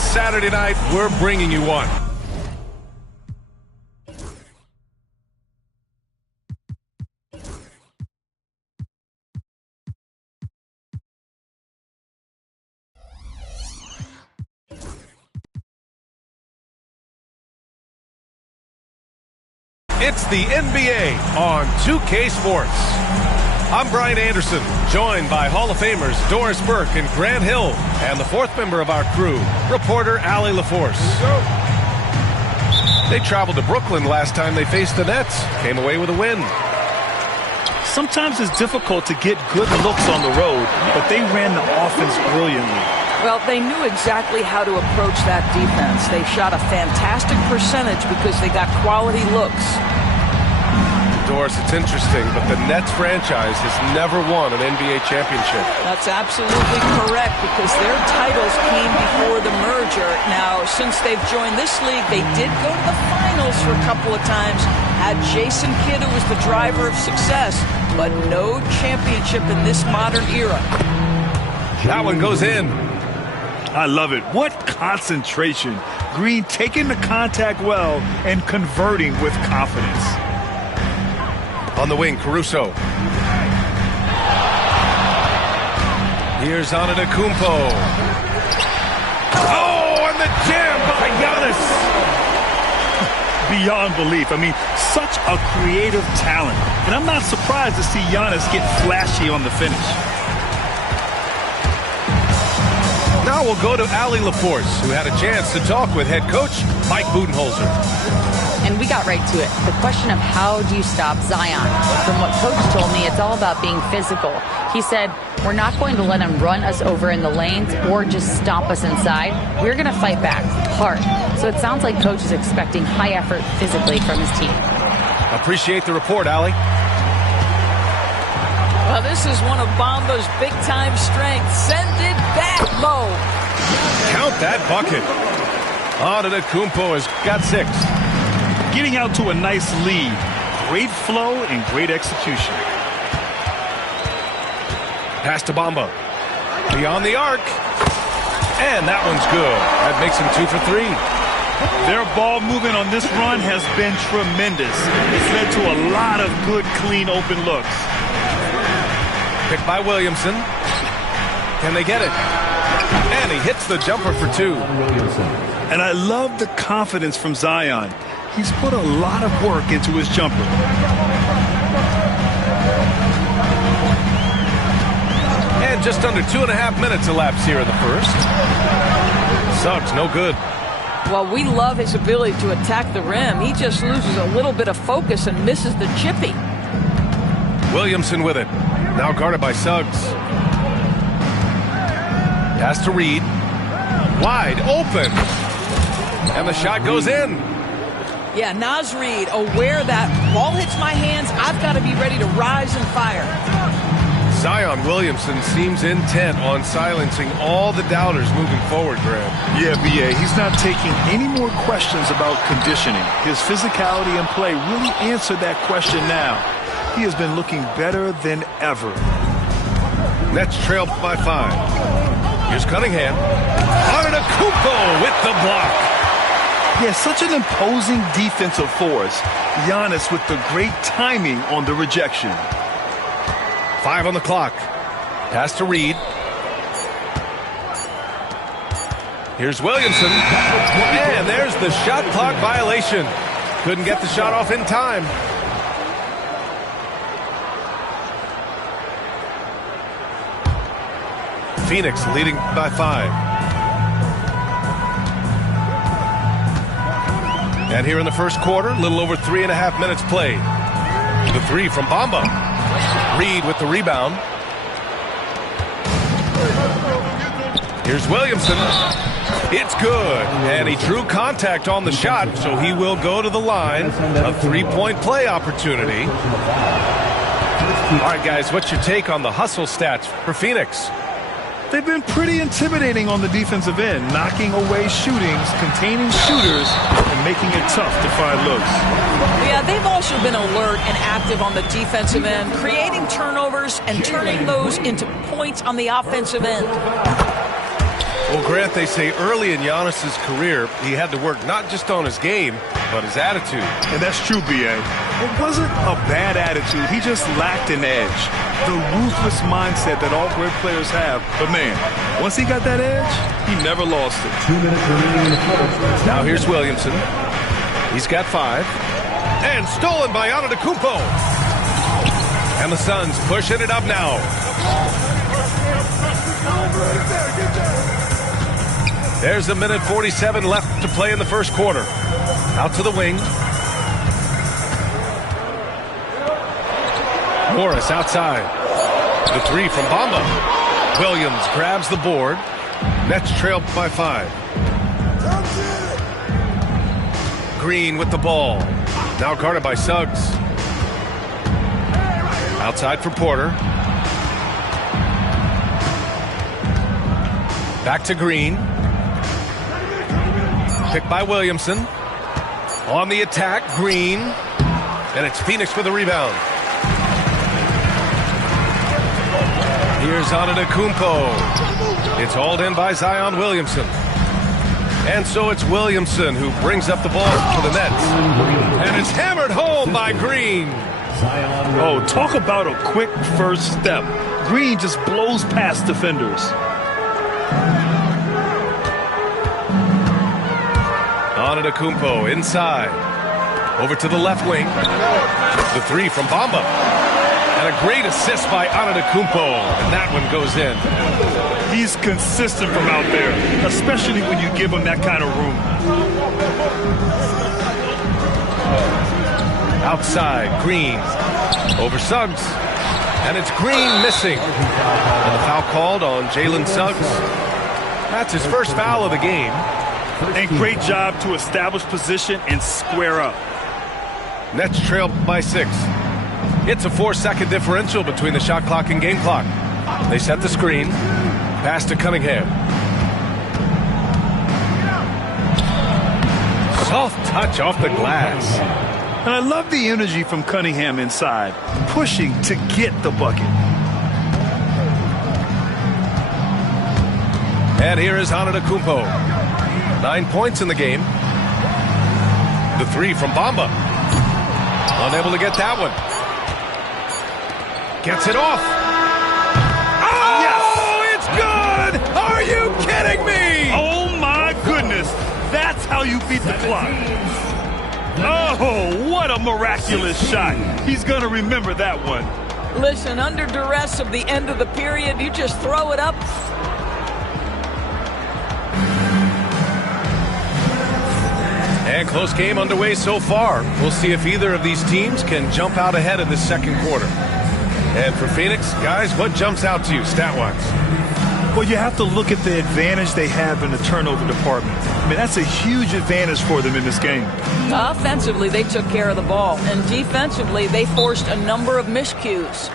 Saturday night, we're bringing you one. It's the NBA on 2K Sports. I'm Brian Anderson, joined by Hall of Famers Doris Burke and Grant Hill, and the fourth member of our crew, reporter Allie LaForce. They traveled to Brooklyn last time they faced the Nets, came away with a win. Sometimes it's difficult to get good looks on the road, but they ran the offense brilliantly. Well, they knew exactly how to approach that defense. They shot a fantastic percentage because they got quality looks. Doris, it's interesting, but the Nets franchise has never won an NBA championship. That's absolutely correct because their titles came before the merger. Now, since they've joined this league, they did go to the finals for a couple of times. Had Jason Kidd, who was the driver of success, but no championship in this modern era. That one goes in. I love it. What concentration. Green taking the contact well and converting with confidence. On the wing, Caruso. Here's Antetokounmpo. Oh, and the jam by Giannis. Beyond belief. I mean, such a creative talent. And I'm not surprised to see Giannis get flashy on the finish. Now we'll go to Allie LaForce, who had a chance to talk with head coach Mike Budenholzer. And we got right to it. The question of how do you stop Zion? From what Coach told me, it's all about being physical. He said, we're not going to let him run us over in the lanes or just stomp us inside. We're going to fight back hard. So it sounds like Coach is expecting high effort physically from his team. Appreciate the report, Allie. Well, this is one of Bamba's big-time strengths. Send it back low. Count that bucket. Antetokounmpo has got 6. Getting out to a nice lead. Great flow and great execution. Pass to Bamba. Beyond the arc. And that one's good. That makes him 2 for 3. Their ball movement on this run has been tremendous. It's led to a lot of good, clean, open looks. Picked by Williamson. Can they get it? And he hits the jumper for 2. And I love the confidence from Zion. He's put a lot of work into his jumper. And just under 2.5 minutes elapsed here in the first. Suggs, no good. Well, we love his ability to attack the rim. He just loses a little bit of focus and misses the chippy. Williamson with it. Now guarded by Suggs. Pass to Reed. Wide open. And the shot goes in. Yeah, Naz Reid, aware that ball hits my hands, I've got to be ready to rise and fire. Zion Williamson seems intent on silencing all the doubters moving forward, Graham. Yeah, B.A., he's not taking any more questions about conditioning. His physicality and play really answered that question now. He has been looking better than ever. Nets trail by 5. Here's Cunningham. Antetokounmpo with the block. Yeah, such an imposing defensive force. Giannis with the great timing on the rejection. 5 on the clock. Pass to Reed. Here's Williamson. And there's the shot clock violation. Couldn't get the shot off in time. Phoenix leading by 5. And here in the first quarter, a little over 3.5 minutes played. The 3 from Bamba. Reed with the rebound. Here's Williamson. It's good. And he drew contact on the shot, so he will go to the line. A 3-point play opportunity. All right, guys, what's your take on the hustle stats for Phoenix? They've been pretty intimidating on the defensive end, knocking away shootings, containing shooters, and making it tough to find looks. Yeah, they've also been alert and active on the defensive end, creating turnovers and turning those into points on the offensive end. Well, Grant, they say early in Giannis's career, he had to work not just on his game, but his attitude. And that's true, B.A. It wasn't a bad attitude. He just lacked an edge. The ruthless mindset that all great players have. But, man, once he got that edge, he never lost it. 2 minutes remaining in the quarter. Now here's Williamson. He's got 5. And stolen by Antetokounmpo. And the Suns pushing it up now. There's 1:47 left to play in the first quarter. Out to the wing. Morris outside. The 3 from Bamba. Williams grabs the board. Nets trail by 5. Green with the ball. Now guarded by Suggs. Outside for Porter. Back to Green. Picked by Williamson. On the attack, Green. And it's Phoenix for the rebound. Here's Antetokounmpo. It's hauled in by Zion Williamson. And so it's Williamson who brings up the ball for the Nets. And it's hammered home by Green. Oh, talk about a quick first step. Green just blows past defenders. Antetokounmpo inside. Over to the left wing. The 3 from Bamba. And a great assist by Antetokounmpo. And that one goes in. He's consistent from out there, especially when you give him that kind of room. Outside, Green. Over Suggs. And it's Green missing. And the foul called on Jalen Suggs. That's his first foul of the game. And great job to establish position and square up. Nets trail by 6. It's a 4-second differential between the shot clock and game clock. They set the screen. Pass to Cunningham. Soft touch off the glass. And I love the energy from Cunningham inside, pushing to get the bucket. And here is Antetokounmpo. 9 points in the game. The 3 from Bamba. Unable to get that one. Gets it off. Oh, yes! It's good! Are you kidding me? Oh, my goodness. That's how you beat the clock. Oh, what a miraculous shot. He's going to remember that one. Listen, under duress of the end of the period, you just throw it up. And close game underway so far. We'll see if either of these teams can jump out ahead in this second quarter. And for Phoenix, guys, what jumps out to you stat-wise? Well, you have to look at the advantage they have in the turnover department. I mean, that's a huge advantage for them in this game. Offensively, they took care of the ball. And defensively, they forced a number of miscues.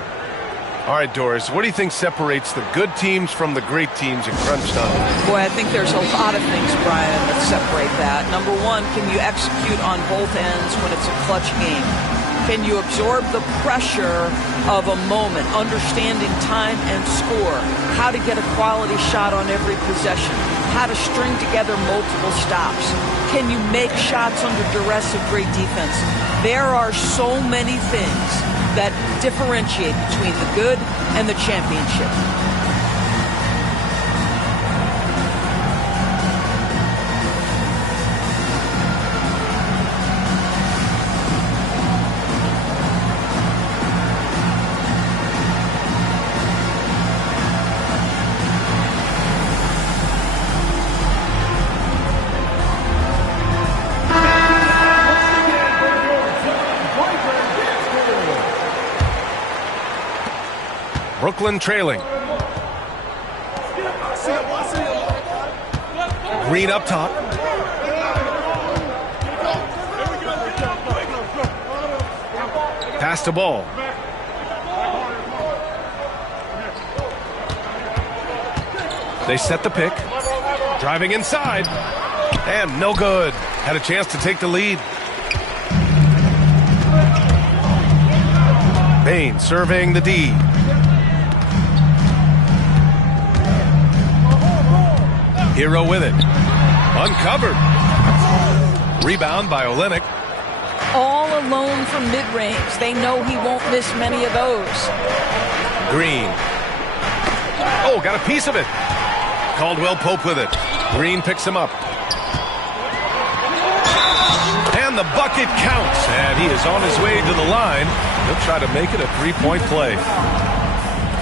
All right, Doris, what do you think separates the good teams from the great teams in crunch time? Boy, I think there's a lot of things, Brian, that separate that. Number one, can you execute on both ends when it's a clutch game? Can you absorb the pressure of a moment, understanding time and score, how to get a quality shot on every possession, how to string together multiple stops? Can you make shots under duress of great defense? There are so many things that differentiate between the good and the championship. Brooklyn trailing. Green up top. Pass the ball. They set the pick. Driving inside. And no good. Had a chance to take the lead. Bain surveying the D. Hero with it. Uncovered. Rebound by Olenek. All alone from mid-range. They know he won't miss many of those. Green. Oh, got a piece of it. Caldwell Pope with it. Green picks him up. And the bucket counts. And he is on his way to the line. He'll try to make it a three-point play.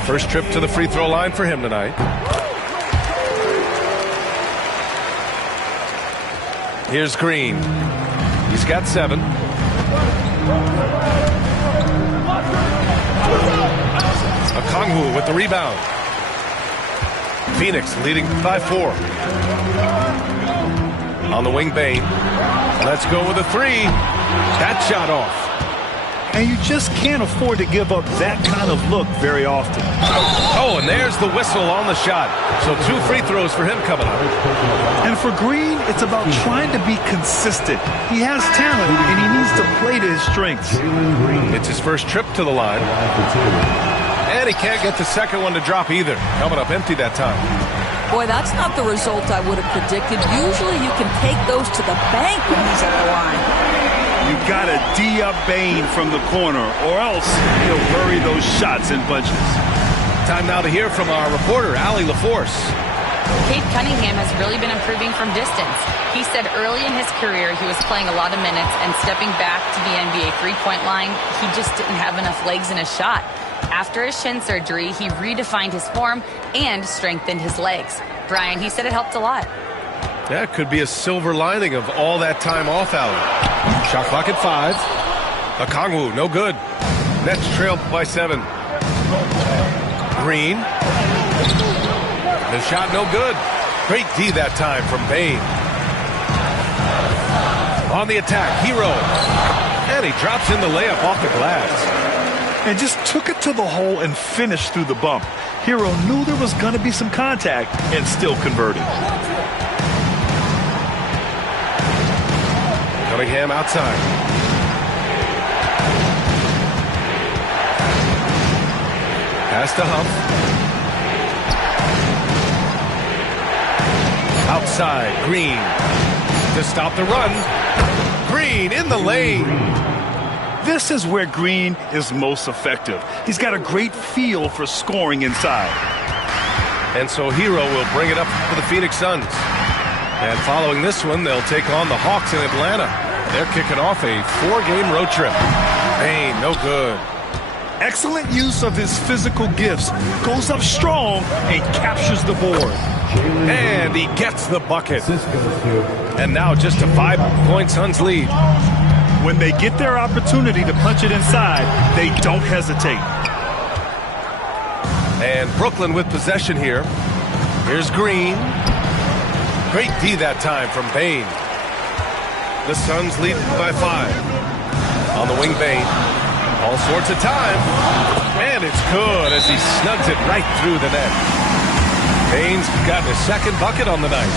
First trip to the free throw line for him tonight. Here's Green. He's got 7. Okongwu with the rebound. Phoenix leading by 4. On the wing, Bain. Let's go with a 3. That shot off. And you just can't afford to give up that kind of look very often. Oh, and there's the whistle on the shot. So 2 free throws for him coming up. And for Green, it's about trying to be consistent. He has talent, and he needs to play to his strengths. It's his first trip to the line. And he can't get the second one to drop either. Coming up empty that time. Boy, that's not the result I would have predicted. Usually you can take those to the bank when he's at the line. You got to D up Bain from the corner, or else he'll bury those shots in bunches. Time now to hear from our reporter, Allie LaForce. Cade Cunningham has really been improving from distance. He said early in his career he was playing a lot of minutes, and stepping back to the NBA three-point line, he just didn't have enough legs in his shot. After his shin surgery, he redefined his form and strengthened his legs. Brian, he said it helped a lot. Yeah, it could be a silver lining of all that time off, Allie. Shot clock at 5. Okongwu, no good. Nets trailed by 7. Green. The shot no good. Great D that time from Bain. On the attack, Hero. And he drops in the layup off the glass. And just took it to the hole and finished through the bump. Hero knew there was going to be some contact and still converted. Cunningham outside. Pass to Huff. Outside, Green. To stop the run. Green in the lane. This is where Green is most effective. He's got a great feel for scoring inside. And so Hero will bring it up for the Phoenix Suns. And following this one, they'll take on the Hawks in Atlanta. They're kicking off a 4-game road trip. Bain, no good. Excellent use of his physical gifts. Goes up strong and captures the board. And he gets the bucket. And now just a 5-point Suns lead. When they get their opportunity to punch it inside, they don't hesitate. And Brooklyn with possession here. Here's Green. Great D that time from Bain. The Suns lead by 5. On the wing, Bain. All sorts of time. And it's good as he snugs it right through the net. Bane's got his second bucket on the night.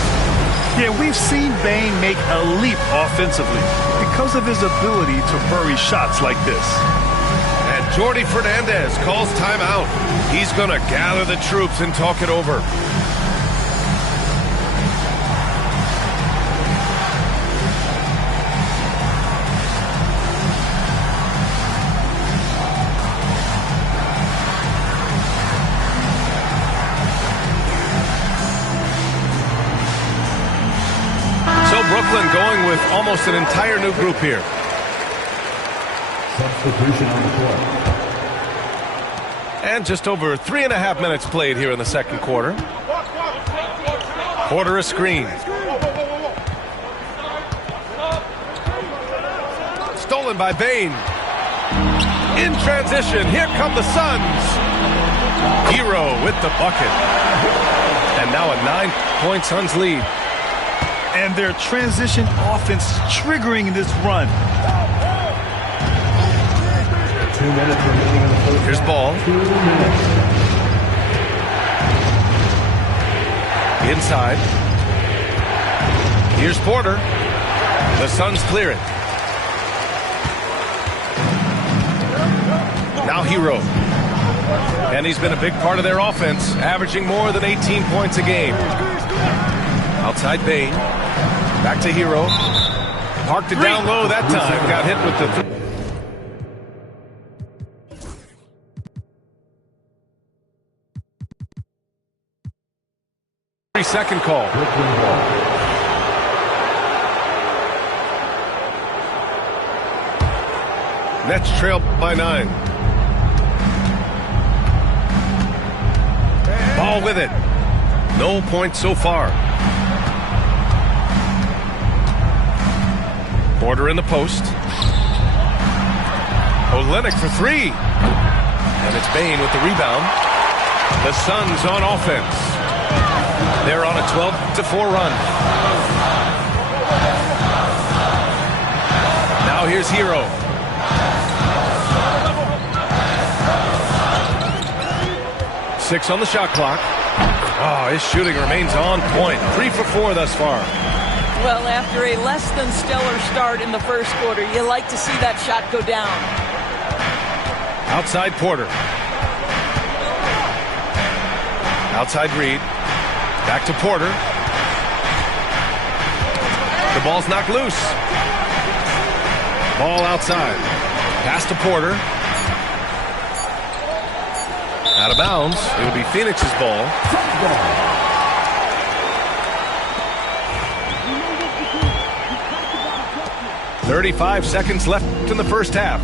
Yeah, we've seen Bane make a leap offensively because of his ability to bury shots like this. And Jordi Fernandez calls timeout. He's going to gather the troops and talk it over. Brooklyn going with almost an entire new group here. Substitution on the court. And just over 3.5 minutes played here in the second quarter. Porter a screen. Stolen by Bane. In transition, here come the Suns. Hero with the bucket. And now a 9-point Suns lead. And their transition offense triggering this run. 2 minutes remaining in the first. Here's ball. 2 minutes. Inside. Here's Porter. The Suns clear it. Now Hero. And he's been a big part of their offense, averaging more than 18 points a game. Outside Bane. Back to Hero. Parked it down low that time. Got hit with the... 3-second call. Nets trail by 9. Ball with it. No points so far. Porter in the post. Olynyk for 3. And it's Bane with the rebound. The Suns on offense. They're on a 12-4 run. Now here's Hero. Six on the shot clock. Oh, his shooting remains on point. 3 for 4 thus far. Well, after a less than stellar start in the first quarter, you like to see that shot go down. Outside Porter. Outside Reed. Back to Porter. The ball's knocked loose. Ball outside. Pass to Porter. Out of bounds. It will be Phoenix's ball. 35 seconds left in the first half.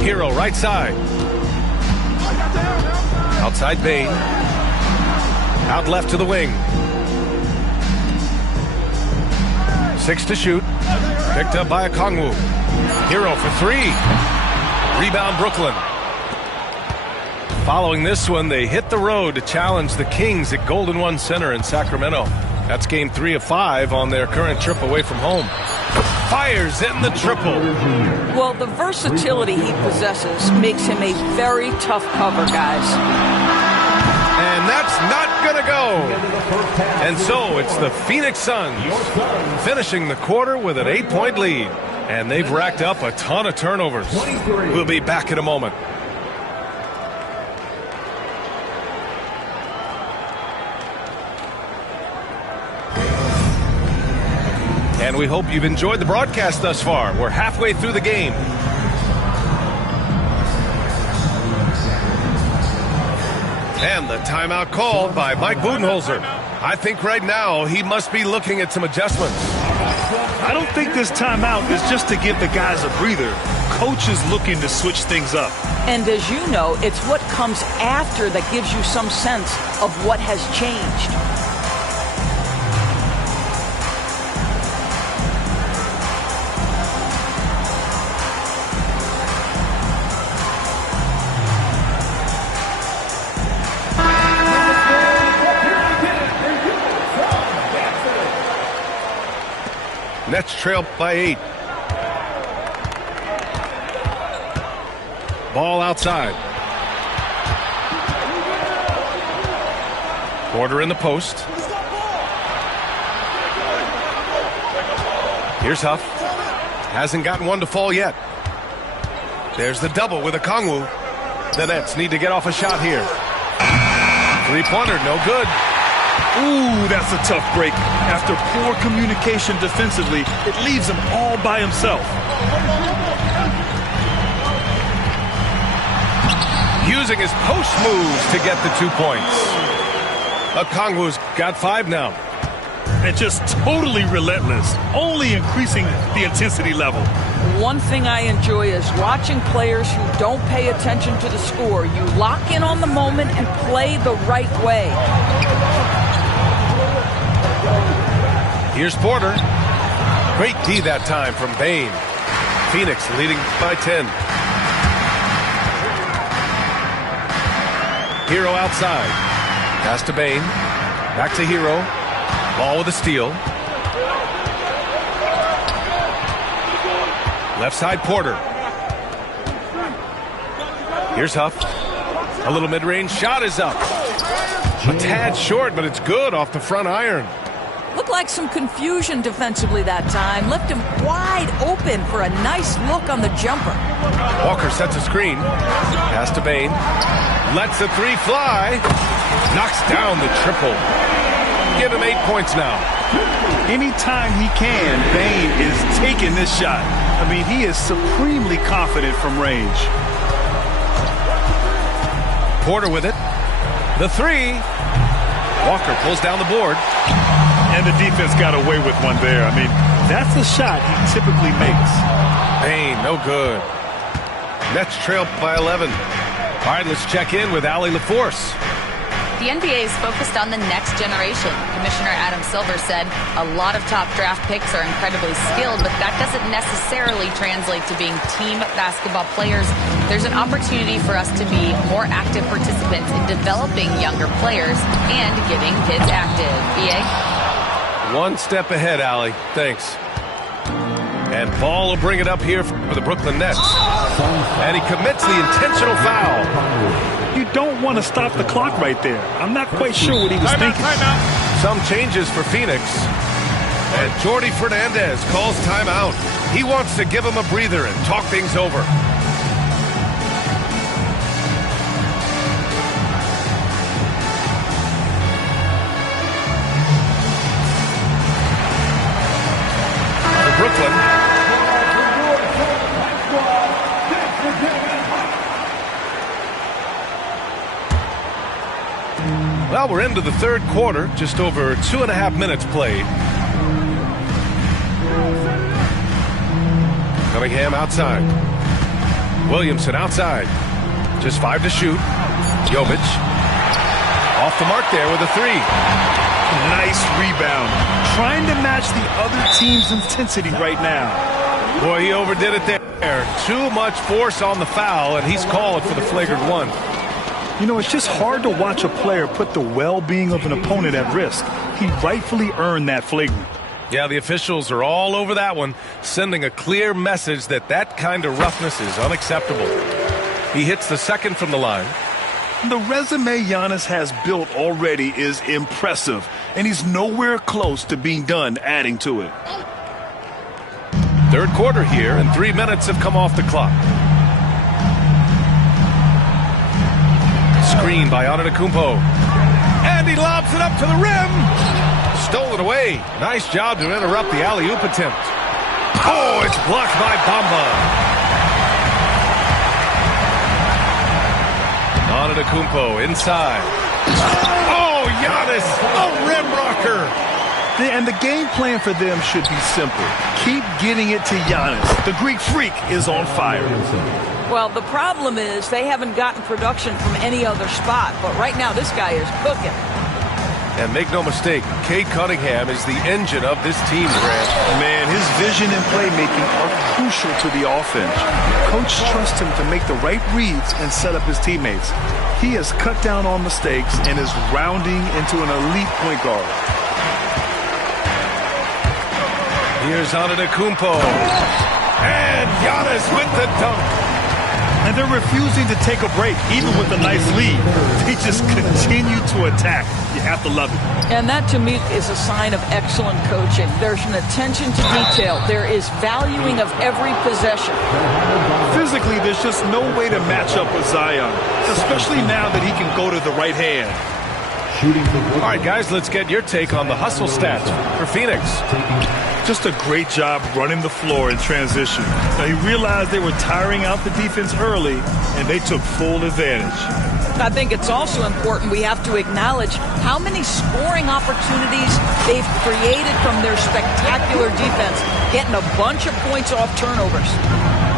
Hero right side. Outside Bane. Out left to the wing. 6 to shoot. Picked up by Okongwu. Hero for 3. Rebound Brooklyn. Following this one, they hit the road to challenge the Kings at Golden One Center in Sacramento. That's game 3 of 5 on their current trip away from home. Fires in the triple. Well, the versatility he possesses makes him a very tough cover, guys. And that's not going to go. And so it's the Phoenix Suns finishing the quarter with an 8-point lead. And they've racked up a ton of turnovers. We'll be back in a moment. And we hope you've enjoyed the broadcast thus far. We're halfway through the game. And the timeout called by Mike Budenholzer. I think right now he must be looking at some adjustments. I don't think this timeout is just to give the guys a breather. Coach is looking to switch things up. And as you know, it's what comes after that gives you some sense of what has changed. Nets trail by 8. Ball outside. Porter in the post. Here's Huff. Hasn't gotten one to fall yet. There's the double with Okongwu. The Nets need to get off a shot here. Three-pointer, no good. Ooh, that's a tough break. After poor communication defensively, it leaves him all by himself. Using his post moves to get the 2 points. Okongwu's got 5 now. And just totally relentless, only increasing the intensity level. One thing I enjoy is watching players who don't pay attention to the score. You lock in on the moment and play the right way. Here's Porter. Great D that time from Bain. Phoenix leading by 10. Hero outside. Pass to Bain. Back to Hero. Ball with a steal. Left side Porter. Here's Huff. A little mid-range shot is up. A tad short, but it's good off the front iron. Looked like some confusion defensively that time. Left him wide open for a nice look on the jumper. Walker sets a screen. Pass to Bain. Lets the three fly. Knocks down the triple. Give him 8 points now. Anytime he can, Bain is taking this shot. I mean, he is supremely confident from range. Porter with it. The three. Walker pulls down the board. And the defense got away with one there. I mean, that's a shot he typically makes. Bain, no good. Nets trail by 11. All right, let's check in with Allie LaForce. The NBA is focused on the next generation. Commissioner Adam Silver said a lot of top draft picks are incredibly skilled, but that doesn't necessarily translate to being team basketball players. There's an opportunity for us to be more active participants in developing younger players and getting kids active. EA? One step ahead, Allie. Thanks. And Ball will bring it up here for the Brooklyn Nets. And he commits the intentional foul. You don't want to stop the clock right there. I'm not quite sure what he was thinking. Some changes for Phoenix. And Jordi Fernandez calls timeout. He wants to give him a breather and talk things over. For Brooklyn. Well, we're into the third quarter, just over 2.5 minutes played. Cunningham outside. Williamson outside. Just 5 to shoot. Jovic off the mark there with a 3. Nice rebound. Trying to match the other team's intensity right now. Boy, he overdid it there. Too much force on the foul, and he's called for the flagrant one. You know, it's just hard to watch a player put the well-being of an opponent at risk. He rightfully earned that flagrant. Yeah, the officials are all over that one, sending a clear message that that kind of roughness is unacceptable. He hits the second from the line. The resume Giannis has built already is impressive, and he's nowhere close to being done adding to it. Third quarter here, and 3 minutes have come off the clock. Screen by Antetokounmpo. And he lobs it up to the rim. Stolen away. Nice job to interrupt the alley-oop attempt. Oh, it's blocked by Bamba. Antetokounmpo inside. Oh, Giannis, a rim rocker. And the game plan for them should be simple. Keep getting it to Giannis. The Greek freak is on fire. Well, the problem is they haven't gotten production from any other spot, but right now this guy is cooking. And make no mistake, Cade Cunningham is the engine of this team, Grant. Man, his vision and playmaking are crucial to the offense. Coach trusts him to make the right reads and set up his teammates. He has cut down on mistakes and is rounding into an elite point guard. Here's Antetokounmpo. And Giannis with the dunk. And they're refusing to take a break, even with a nice lead. They just continue to attack. You have to love it. And that, to me, is a sign of excellent coaching. There's an attention to detail. There is valuing of every possession. Physically, there's just no way to match up with Zion, especially now that he can go to the right hand. All right, guys, let's get your take on the hustle stats for Phoenix. Just a great job running the floor in transition. Now, he realized they were tiring out the defense early, and they took full advantage. I think it's also important we have to acknowledge how many scoring opportunities they've created from their spectacular defense, getting a bunch of points off turnovers.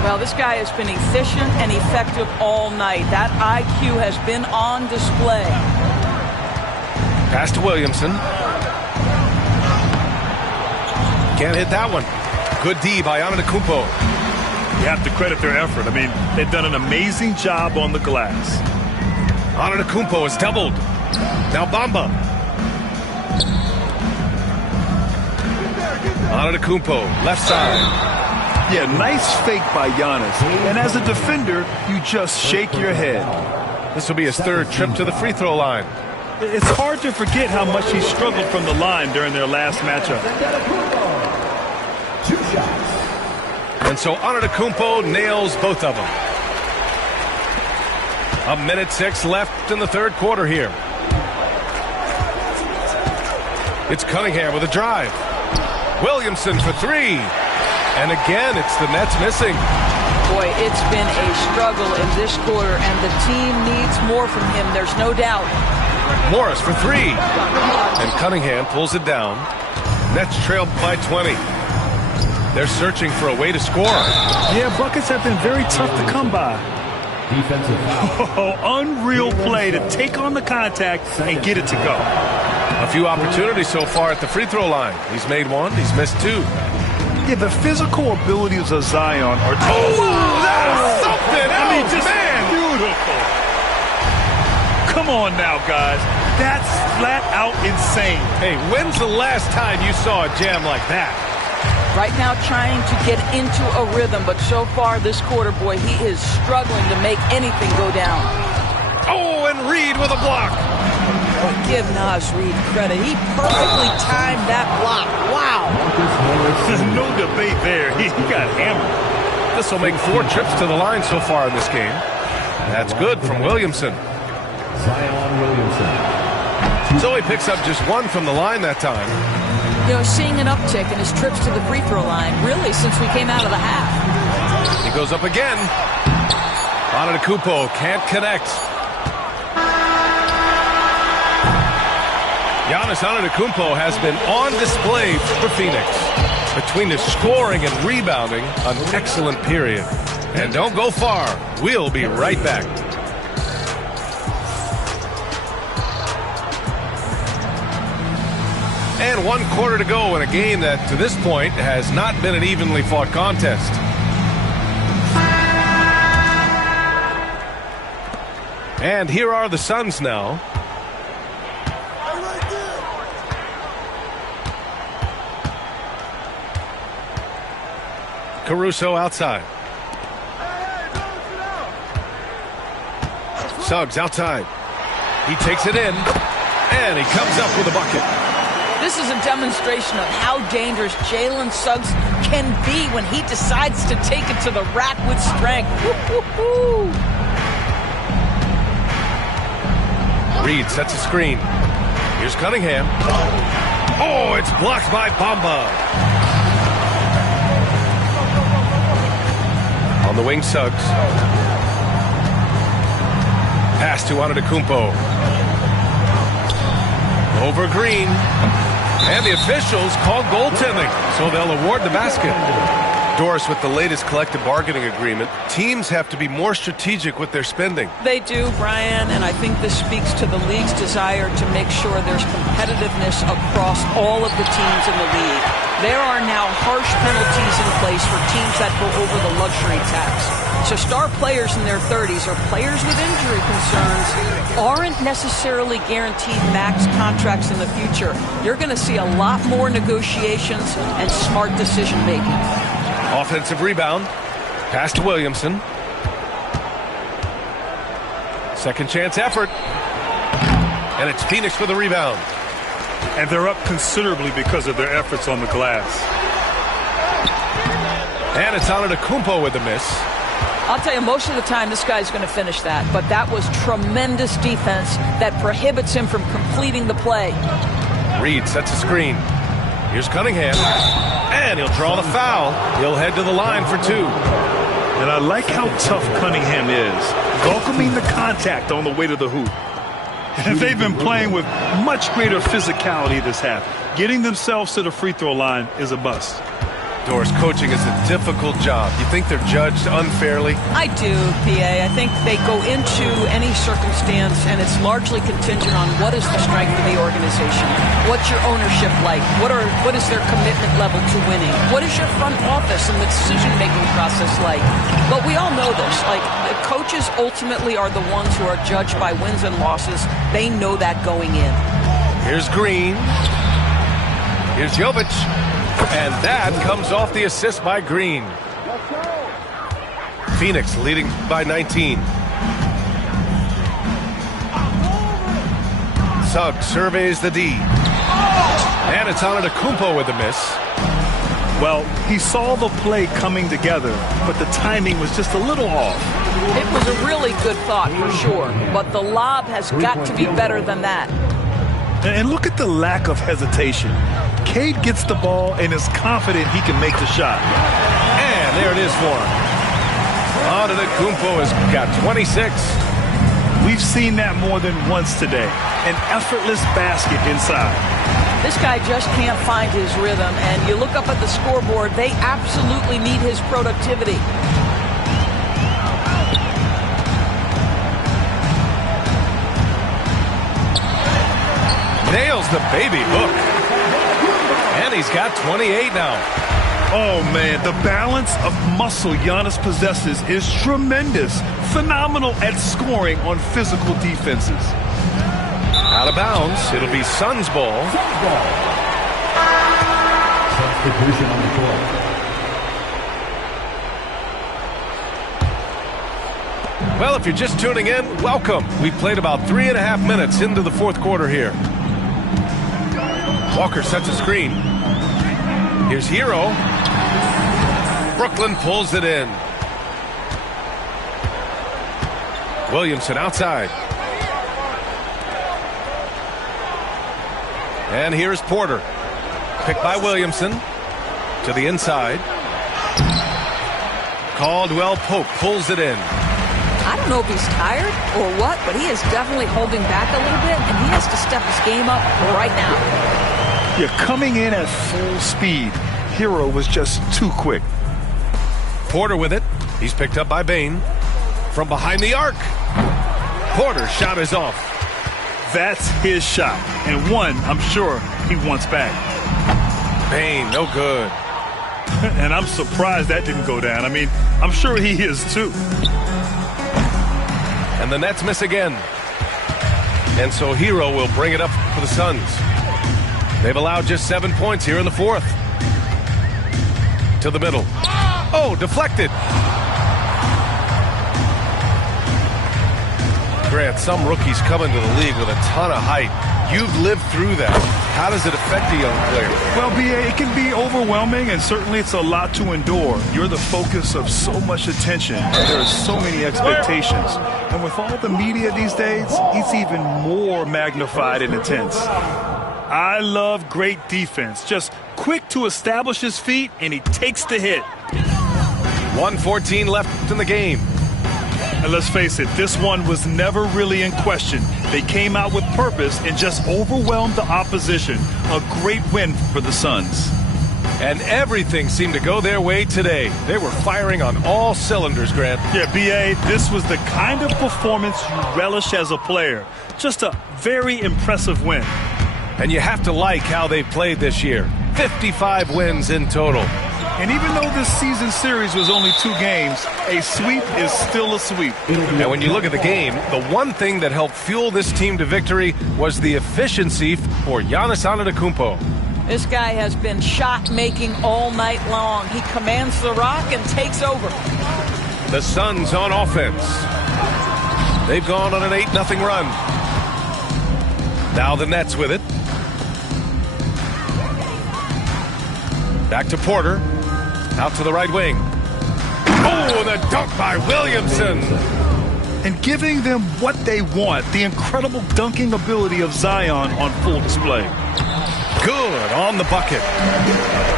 Well, this guy has been efficient and effective all night. That IQ has been on display. Pass to Williamson. Can't hit that one. Good D by Antetokounmpo. You have to credit their effort. I mean, they've done an amazing job on the glass. Antetokounmpo is doubled. Now Bamba. Antetokounmpo, left side. Yeah, nice fake by Giannis. And as a defender, you just shake your head. This will be his third trip to the free throw line. It's hard to forget how much he struggled from the line during their last matchup. 2 shots. And so Antetokounmpo nails both of them. 1:06 left in the third quarter here. It's Cunningham with a drive. Williamson for three. And again, it's the Nets missing. Boy, it's been a struggle in this quarter, and the team needs more from him. There's no doubt. Morris for three. And Cunningham pulls it down. Nets trailed by 20. They're searching for a way to score. Yeah, buckets have been very tough to come by. Defensive foul. Oh, unreal play to take on the contact and get it to go. A few opportunities so far at the free throw line. He's made one. He's missed two. Yeah, the physical abilities of Zion are... Oh, that's something else, I mean, just man. Beautiful. Come on now, guys. That's flat out insane. Hey, when's the last time you saw a jam like that? Right now trying to get into a rhythm, but so far this quarter, boy, he is struggling to make anything go down. Oh, and Reed with a block. But give Nas Reed credit. He perfectly timed that block. Wow. No debate there. He got hammered. This will make 4 trips to the line so far in this game. That's good from Williamson. Zion Williamson. So he picks up just 1 from the line that time. You know, seeing an uptick in his trips to the free throw line, really, since we came out of the half. He goes up again. Antetokounmpo can't connect. Giannis Antetokounmpo has been on display for Phoenix. Between his scoring and rebounding, an excellent period. And don't go far. We'll be right back. And 1 quarter to go in a game that, to this point, has not been an evenly fought contest. And here are the Suns now. Caruso outside. Suggs outside. He takes it in, and he comes up with a bucket. This is a demonstration of how dangerous Jalen Suggs can be when he decides to take it to the rack with strength. Woo-hoo-hoo. Reed sets a screen. Here's Cunningham. Oh, it's blocked by Bamba. On the wing, Suggs. Pass to Antetokounmpo. Over Green. And the officials call goaltending, so they'll award the basket. Doris, with the latest collective bargaining agreement, teams have to be more strategic with their spending. They do, Brian, and I think this speaks to the league's desire to make sure there's competitiveness across all of the teams in the league. There are now harsh penalties in place for teams that go over the luxury tax. So star players in their 30s or players with injury concerns aren't necessarily guaranteed max contracts in the future. You're going to see a lot more negotiations and smart decision-making. Offensive rebound. Pass to Williamson. Second chance effort. And it's Phoenix with the rebound. And they're up considerably because of their efforts on the glass. And it's Antetokounmpo with the miss. I'll tell you, most of the time this guy's going to finish that. But that was tremendous defense that prohibits him from completing the play. Reed sets a screen. Here's Cunningham. And he'll draw the foul. He'll head to the line for two. And I like how tough Cunningham is, welcoming the contact on the way to the hoop. And they've been playing with much greater physicality this half. Getting themselves to the free throw line is a bust. Doris, coaching is a difficult job. You think they're judged unfairly? I do, PA. I think they go into any circumstance, and it's largely contingent on what is the strength of the organization. What's your ownership like? What is their commitment level to winning? What is your front office and the decision-making process like? But we all know this. Like, the coaches ultimately are the ones who are judged by wins and losses. They know that going in. Here's Green. Here's Jovic. And that comes off the assist by Green. Phoenix leading by 19. Suggs surveys the D. And it's Antetokounmpo with the miss. Well, he saw the play coming together, but the timing was just a little off. It was a really good thought for sure, but the lob has got to be better than that. And look at the lack of hesitation. Cade gets the ball and is confident he can make the shot. And there it is for him. Antetokounmpo has got 26. We've seen that more than once today. An effortless basket inside. This guy just can't find his rhythm, and you look up at the scoreboard, they absolutely need his productivity. Nails the baby hook. And he's got 28 now. Oh, man, the balance of muscle Giannis possesses is tremendous. Phenomenal at scoring on physical defenses. Out of bounds. It'll be Suns ball. Substitution on the court. Well, if you're just tuning in, welcome. We played about 3.5 minutes into the fourth quarter here. Walker sets a screen. Here's Hero. Brooklyn pulls it in. Williamson outside. And here's Porter. Picked by Williamson. To the inside. Caldwell Pope pulls it in. I don't know if he's tired or what, but he is definitely holding back a little bit, and he has to step his game up right now. You're coming in at full speed. Hero was just too quick. Porter with it. He's picked up by Bain. From behind the arc. Porter's shot is off. That's his shot, and one I'm sure he wants back. Bain, no good. And I'm surprised that didn't go down. I mean, I'm sure he is too. And the Nets miss again. And so Hero will bring it up for the Suns. They've allowed just 7 points here in the fourth. To the middle. Oh, deflected. Grant, some rookies come into the league with a ton of height. You've lived through that. How does it affect a young player? Well, B.A., it can be overwhelming, and certainly it's a lot to endure. You're the focus of so much attention. There are so many expectations. And with all the media these days, it's even more magnified and intense. I love great defense. Just quick to establish his feet, and he takes the hit. 1:14 left in the game. And let's face it, this one was never really in question. They came out with purpose and just overwhelmed the opposition. A great win for the Suns. And everything seemed to go their way today. They were firing on all cylinders, Grant. Yeah, B.A., this was the kind of performance you relish as a player. Just a very impressive win. And you have to like how they've played this year. 55 wins in total. And even though this season series was only 2 games, a sweep is still a sweep. And when you look at the game, the one thing that helped fuel this team to victory was the efficiency for Giannis Antetokounmpo. This guy has been shot-making all night long. He commands the rock and takes over. The Suns on offense. They've gone on an 8-0 run. Now the Nets with it. Back to Porter. Out to the right wing. Oh, the dunk by Williamson. And giving them what they want, the incredible dunking ability of Zion on full display. Good on the bucket.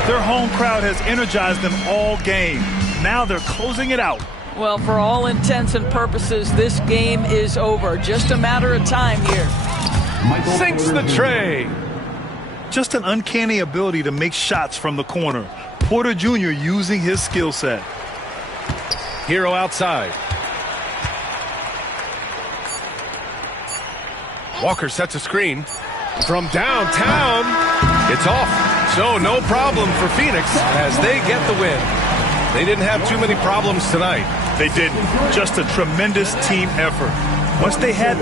Their home crowd has energized them all game. Now they're closing it out. Well, for all intents and purposes, this game is over. Just a matter of time here. Sinks the tray. Just an uncanny ability to make shots from the corner. Porter Jr. using his skill set. Hero outside. Walker sets a screen. From downtown, it's off. So no problem for Phoenix as they get the win. They didn't have too many problems tonight. They didn't. Just a tremendous team effort. Once they had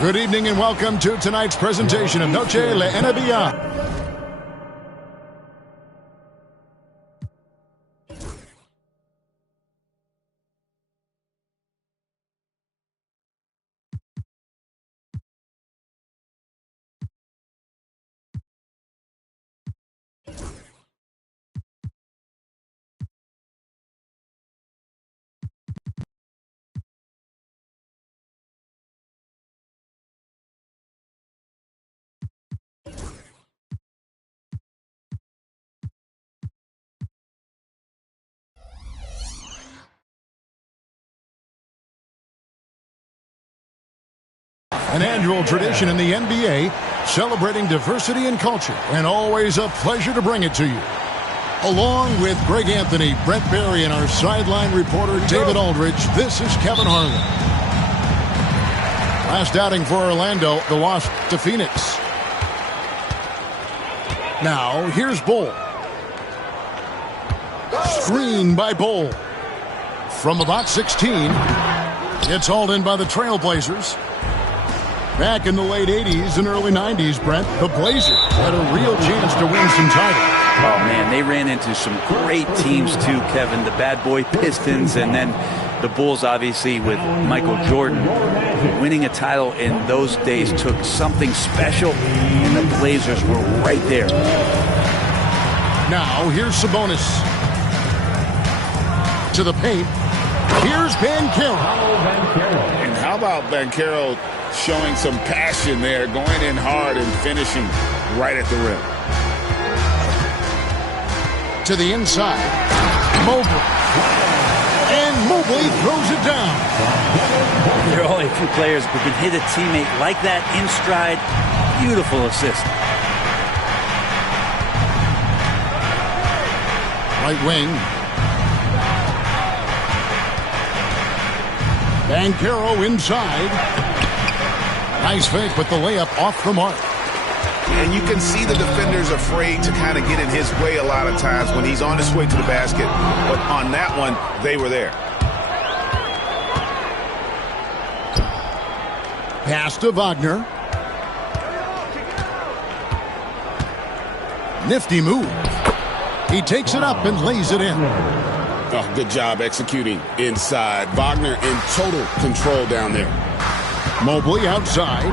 Good evening and welcome to tonight's presentation of Noche La NBA. An annual tradition in the NBA, celebrating diversity and culture, and always a pleasure to bring it to you. Along with Greg Anthony, Brent Barry, and our sideline reporter David Aldridge, this is Kevin Harlan. Last outing for Orlando, the loss to Phoenix. Now, here's Bull. Screen by Bull. From about 16, it's hauled in by the Trailblazers. Back in the late 80s and early 90s, Brent, the Blazers had a real chance to win some titles. Oh, man, they ran into some great teams, too, Kevin. The bad boy Pistons, and then the Bulls, obviously, with Michael Jordan. Winning a title in those days took something special, and the Blazers were right there. Now, here's Sabonis. To the paint. Here's Banchero. And how about Banchero showing some passion there, going in hard and finishing right at the rim. To the inside. Mobley. And Mobley throws it down. There are only a few players who can hit a teammate like that in stride. Beautiful assist. Right wing. Banchero inside. Nice fake, but the layup off the mark. And you can see the defenders afraid to kind of get in his way a lot of times when he's on his way to the basket. But on that one, they were there. Pass to Wagner. Nifty move. He takes it up and lays it in. Oh, good job executing inside. Wagner in total control down there. Mobley outside.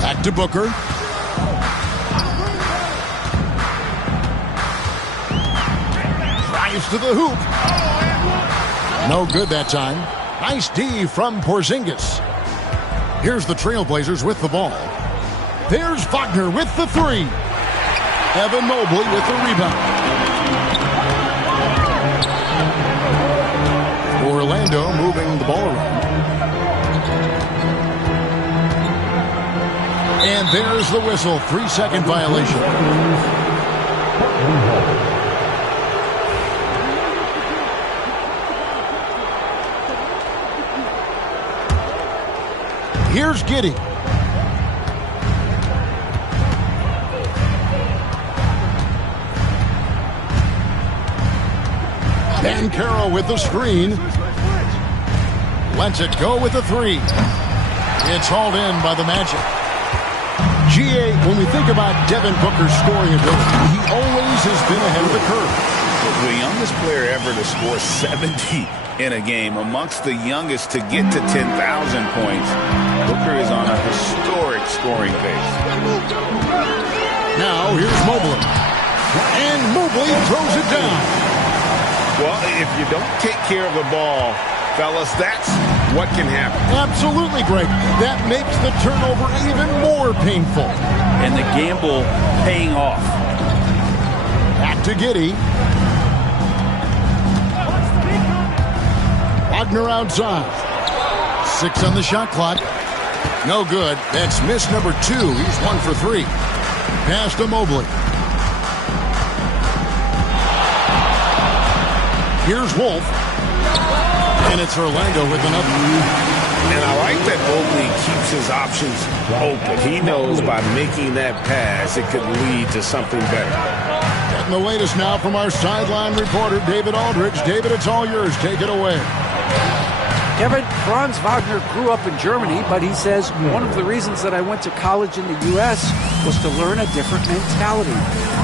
Back to Booker. Drives to the hoop. No good that time. Nice D from Porzingis. Here's the Trailblazers with the ball. There's Wagner with the three. Evan Mobley with the rebound. Orlando moving the ball around. And there's the whistle. 3-second violation. Here's Giddey. Banchero with the screen. Lets it go with the three. It's hauled in by the Magic. GA, when we think about Devin Booker's scoring ability, he always has been ahead of the curve. The youngest player ever to score 70 in a game, amongst the youngest to get to 10,000 points. Booker is on a historic scoring pace. Now here's Mobley. And Mobley throws it down. Well, if you don't take care of the ball, fellas, that's what can happen. Absolutely, Greg. That makes the turnover even more painful. And the gamble paying off. Back to Giddey. Wagner outside. 6 on the shot clock. No good. That's miss number 2. He's 1 for 3. Pass to Mobley. Here's Wolf. And it's Orlando with another. And I like that Mobley keeps his options open. He knows by making that pass, it could lead to something better. Getting the latest now from our sideline reporter, David Aldridge. David, it's all yours. Take it away. Kevin, Franz Wagner grew up in Germany, but he says one of the reasons that I went to college in the U.S. was to learn a different mentality.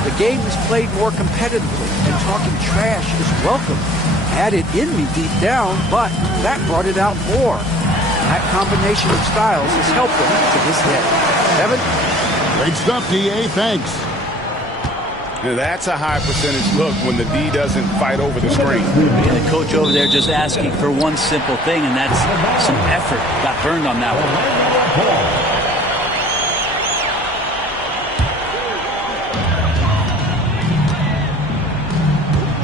The game is played more competitively, and talking trash is welcome. I had it in me deep down, but that brought it out more. That combination of styles has helped him to this day. Kevin? Great stuff, D.A. Thanks. Now that's a high percentage look when the D doesn't fight over the screen. And the coach over there just asking for one simple thing, and that's some effort. Got burned on that one.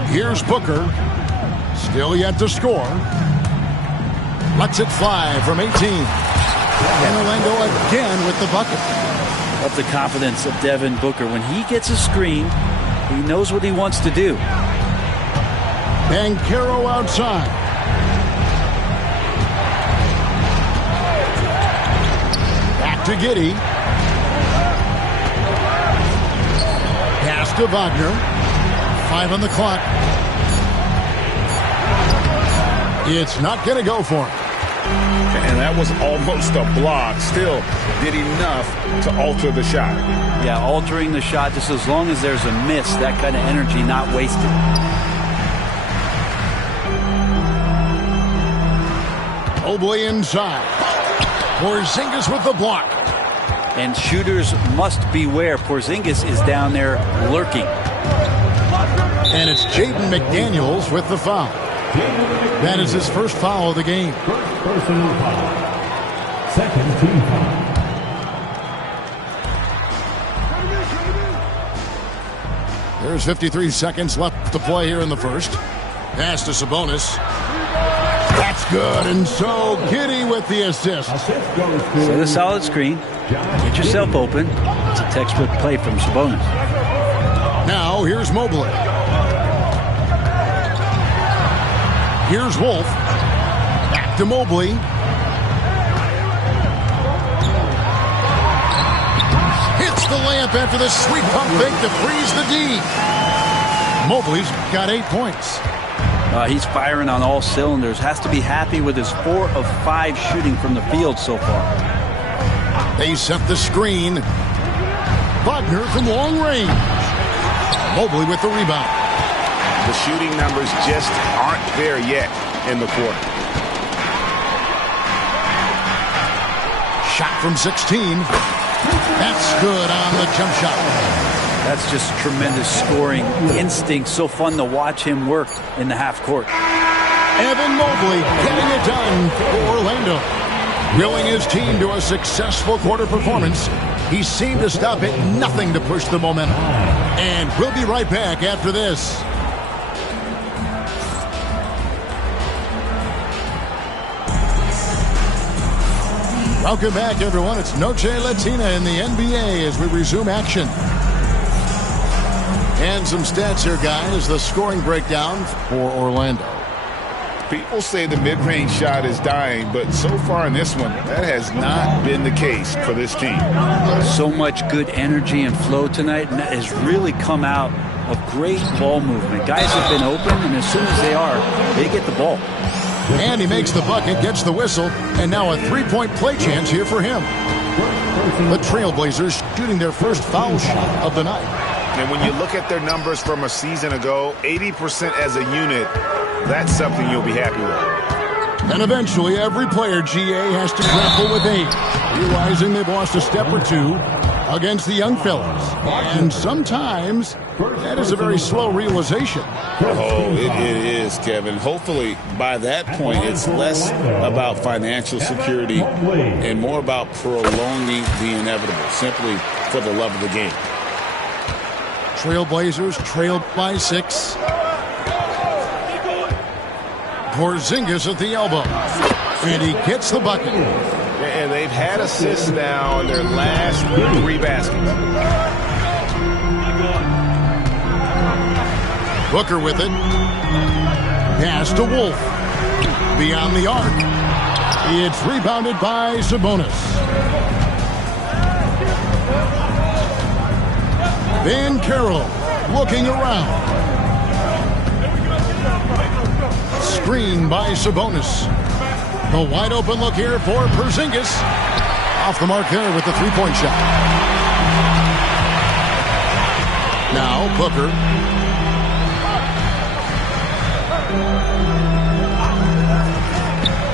Here's Booker. Still yet to score. Lets it fly from 18. And Orlando again with the bucket. Of the confidence of Devin Booker. When he gets a screen, he knows what he wants to do. Banchero outside. Back to Giddey. Pass to Wagner. 5 on the clock. It's not going to go for him. And that was almost a block. Still did enough to alter the shot. Yeah, altering the shot just as long as there's a miss. That kind of energy not wasted. Mobley inside. Porzingis with the block. And shooters must beware. Porzingis is down there lurking. And it's Jaden McDaniels with the foul. That is his first foul of the game. Personal foul. Second team foul. There's 53 seconds left to play here in the first. Pass to Sabonis. That's good. And so Giddey with the assist. Set a solid screen. Get yourself open. It's a textbook play from Sabonis. Now here's Mobley. Here's Wolf. Back to Mobley. Hits the layup after the sweet pump fake to freeze the D. Mobley's got 8 points. He's firing on all cylinders. Has to be happy with his 4 of 5 shooting from the field so far. They set the screen. Wagner from long range. Mobley with the rebound. The shooting numbers just aren't there yet in the quarter. Shot from 16. That's good on the jump shot. That's just tremendous scoring instinct. So fun to watch him work in the half court. Evan Mobley getting it done for Orlando. Willing his team to a successful quarter performance. He seemed to stop at nothing to push the momentum. And we'll be right back after this. Welcome back, everyone. It's Noche Latina in the NBA as we resume action. And some stats here, guys. The scoring breakdown for Orlando. People say the mid-range shot is dying, but so far in this one, that has not been the case for this team. So much good energy and flow tonight, and that has really come out of great ball movement. Guys have been open, and as soon as they are, they get the ball. And he makes the bucket, gets the whistle, and now a three-point play chance here for him. The Trailblazers shooting their first foul shot of the night. And when you look at their numbers from a season ago, 80% as a unit, that's something you'll be happy with. And eventually, every player, GA, has to grapple with age, realizing they've lost a step or two against the young fellas. And sometimes, that is a very slow realization. Oh, it is, Kevin. Hopefully, by that point, it's less about financial security and more about prolonging the inevitable, simply for the love of the game. Trailblazers trailed by 6. Porzingis at the elbow. And he gets the bucket. And they've had assists now in their last 3 baskets. Booker with it. Pass to Wolf. Beyond the arc. It's rebounded by Sabonis. Banchero looking around. Screen by Sabonis. The wide open look here for Porzingis. Off the mark there with the three-point shot. Now Booker.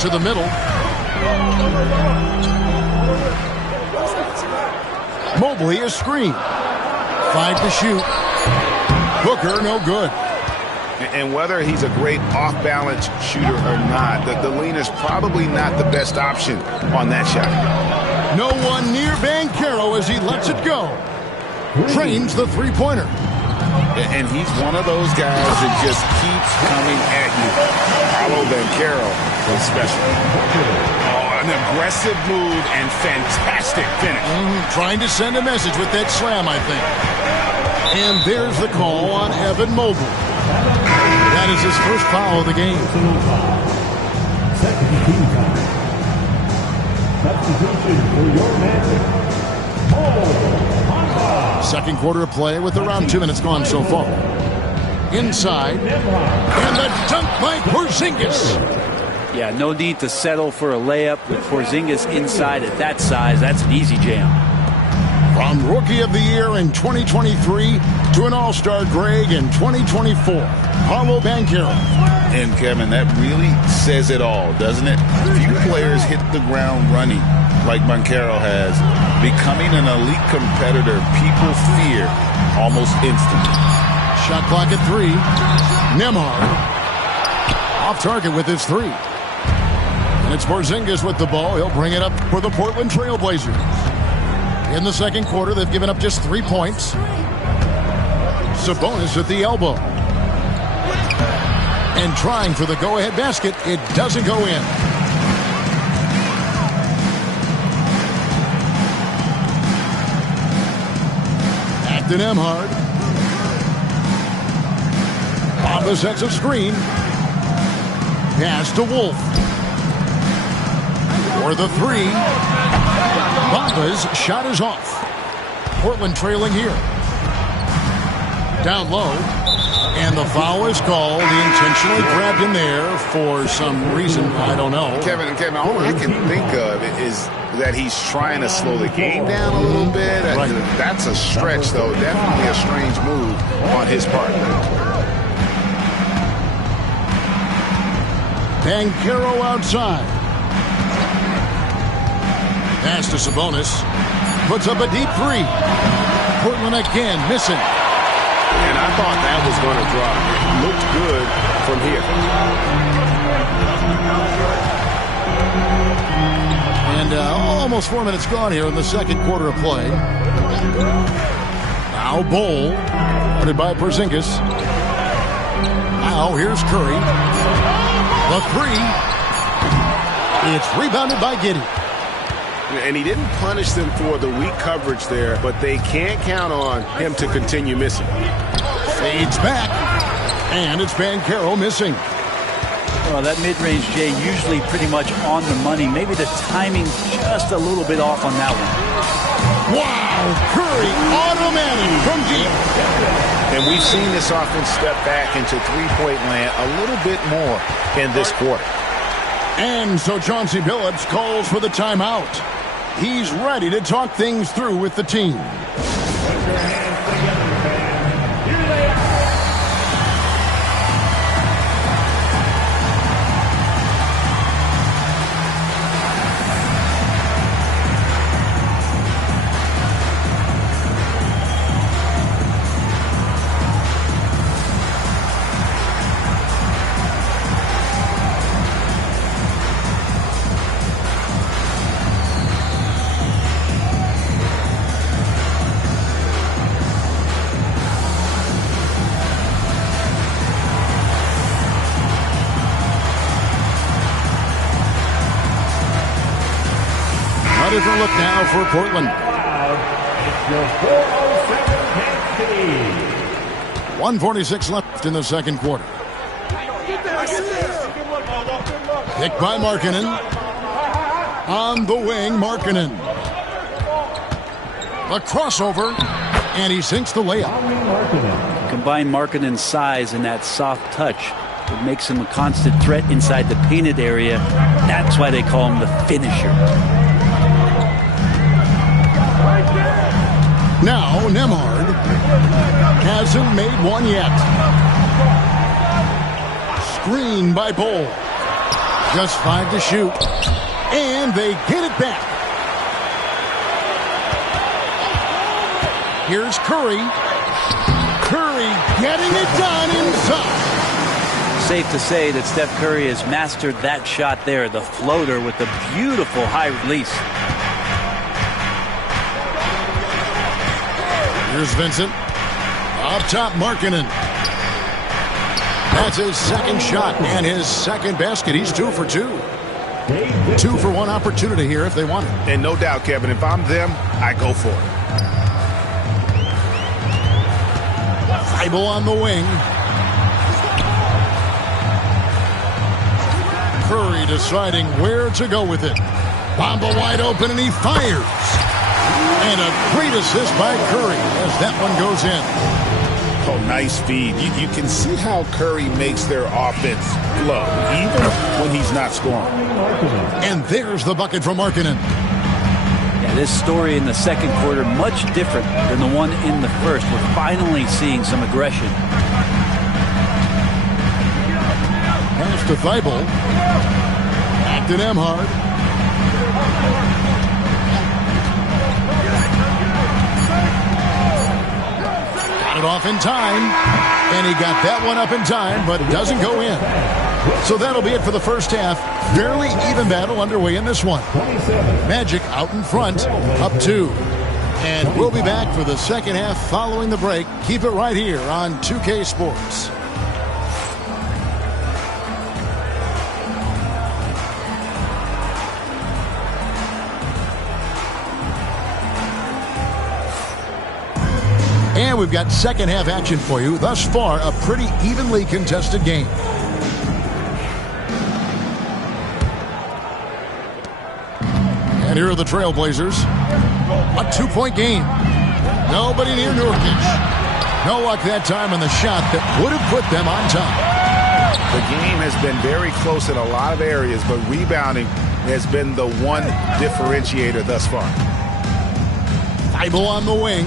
To the middle. Mobley is screened. 5 to shoot. Booker no good. And whether he's a great off-balance shooter or not, the lean is probably not the best option on that shot. No one near Banchero as he lets it go. Trains the three-pointer. And he's one of those guys that just keeps coming at you. Paolo Banchero was special. Oh, an aggressive move and fantastic finish. Trying to send a message with that slam, I think. And there's the call on Evan Mobley. That is his first foul of the game. Second team foul. Substitution for your man. Second quarter of play with around 2 minutes gone so far. Inside. And the dunk by Porzingis. Yeah, no need to settle for a layup with Porzingis inside at that size. That's an easy jam. From Rookie of the Year in 2023 to an All-Star Greg in 2024, Paolo Banchero. And Kevin, that really says it all, doesn't it? Few players hit the ground running like Banchero has. Becoming an elite competitor, people fear almost instantly. Shot clock at 3. Nembhard off target with his 3. And it's Porzingis with the ball. He'll bring it up for the Portland Trail Blazers. In the second quarter, they've given up just 3 points. Sabonis at the elbow. And trying for the go-ahead basket. It doesn't go in. Back to Nembhard. Bamba sets a screen. Pass to Wolf. For the 3. Bamba's shot is off. Portland trailing here. Down low. And the foul is called. He intentionally grabbed him there for some reason. I don't know. Kevin, all I can think of is that he's trying to slow the game down a little bit. Right. That's a stretch, though. Definitely a strange move on his part. Banchero outside. Pass to Sabonis. Puts up a deep 3. Portland again missing. And I thought that was going to drop. It looked good from here. And almost 4 minutes gone here in the second quarter of play. Now Bol. Guarded by Porzingis. Now here's Curry. The 3. It's rebounded by Giddey. And he didn't punish them for the weak coverage there, but they can't count on him to continue missing. Fades back. And it's Banchero missing. Well, that mid-range, Jay, usually pretty much on the money. Maybe the timing just a little bit off on that one. Wow! Curry automatic from deep. And we've seen this offense step back into three-point land a little bit more in this quarter. And so Chauncey Billups calls for the timeout. He's ready to talk things through with the team. A different look now for Portland. 1:46 left in the second quarter. Picked by Markkanen. On the wing, Markkanen. The crossover, and he sinks the layup. Combine Markkanen's size and that soft touch. It makes him a constant threat inside the painted area. That's why they call him the finisher. Now, Nemhard hasn't made one yet. Screen by Bull. Just 5 to shoot. And they get it back. Here's Curry. Curry getting it done inside. Safe to say that Steph Curry has mastered that shot there, the floater with the beautiful high release. Here's Vincent. Up top, Markkanen. That's his second shot and his second basket. He's 2 for 2. 2 for 1 opportunity here if they want it. And no doubt, Kevin, if I'm them, I go for it. Thibault on the wing. Curry deciding where to go with it. Bamba wide open and he fires. And a great assist by Curry as that one goes in. Oh, nice feed. You can see how Curry makes their offense flow, even when he's not scoring. And there's the bucket from Markkanen. Yeah, this story in the second quarter, much different than the one in the first. We're finally seeing some aggression. Pass to Thibault. Back to Nemhard. Got it off in time. And he got that one up in time, but it doesn't go in. So that'll be it for the first half. Fairly even battle underway in this one. Magic out in front, up 2. And we'll be back for the second half following the break. Keep it right here on 2K Sports. And we've got second half action for you. Thus far, a pretty evenly contested game. And here are the Trailblazers. A 2-point game. Nobody near Nurkic. No luck that time on the shot that would have put them on top. The game has been very close in a lot of areas, but rebounding has been the one differentiator thus far. Thibault on the wing.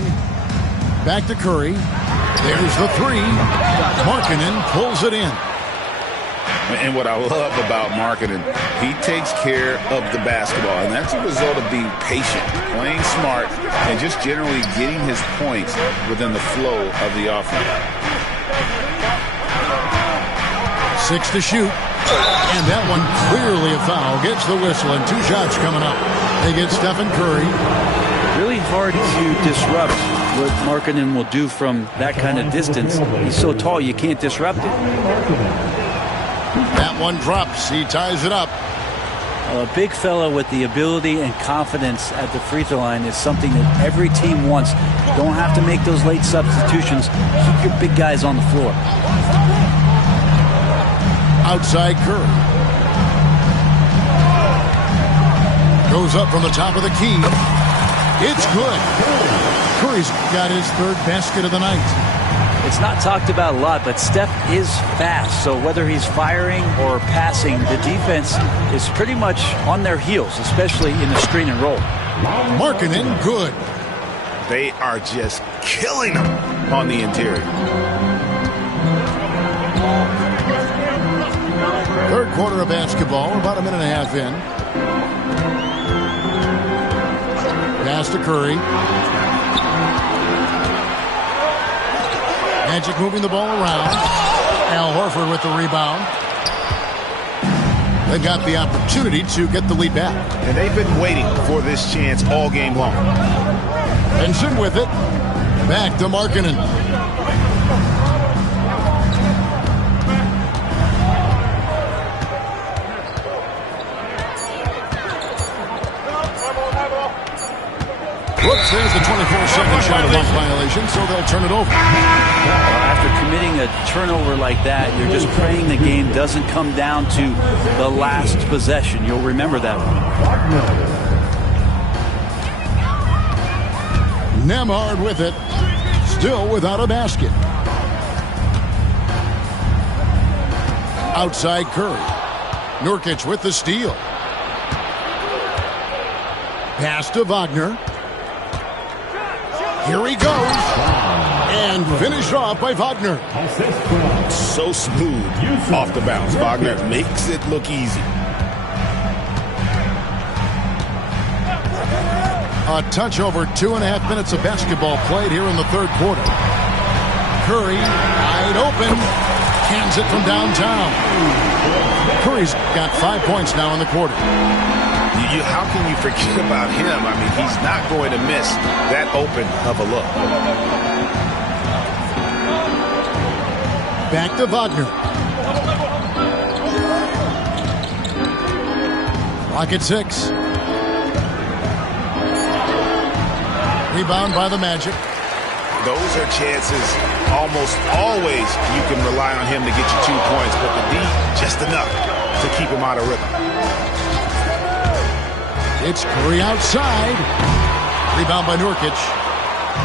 Back to Curry. There's the 3. Markkanen pulls it in. And what I love about Markkanen, he takes care of the basketball, and that's a result of being patient, playing smart, and just generally getting his points within the flow of the offense. 6 to shoot. And that one clearly a foul. Gets the whistle, and 2 shots coming up. They get Stephen Curry. Really hard to disrupt what Markkanen will do from that kind of distance. He's so tall, you can't disrupt it. That one drops. He ties it up. A big fella with the ability and confidence at the free throw line is something that every team wants. Don't have to make those late substitutions. Keep your big guys on the floor. Outside Curry. Goes up from the top of the key. It's good. Curry's got his 3rd basket of the night. It's not talked about a lot, but Steph is fast. So whether he's firing or passing, the defense is pretty much on their heels, especially in the screen and roll. Markkanen, good. They are just killing them on the interior. 3rd quarter of basketball, about a minute and a half in. Pass to Curry. Magic moving the ball around. Al Horford with the rebound. They got the opportunity to get the lead back. And they've been waiting for this chance all game long. Benson with it. Back to Markkanen. Whoops, there's the 24-second shot of violation, so they'll turn it over. After committing a turnover like that, you're just praying the game doesn't come down to the last possession. You'll remember that one. Nemhard with it, still without a basket. Outside Curry. Nurkic with the steal. Pass to Wagner. Here he goes. And finished off by Wagner. So smooth off the bounce. Wagner makes it look easy. A touch over 2.5 minutes of basketball played here in the third quarter. Curry, wide open. Cans it from downtown. Curry's got 5 points now in the quarter. How can you forget about him? I mean, he's not going to miss that open of a look. Back to Wagner. Clock at 6. Rebound by the Magic. Those are chances almost always you can rely on him to get you 2 points, but the D just enough to keep him out of rhythm. It's Curry outside. Rebound by Nurkic.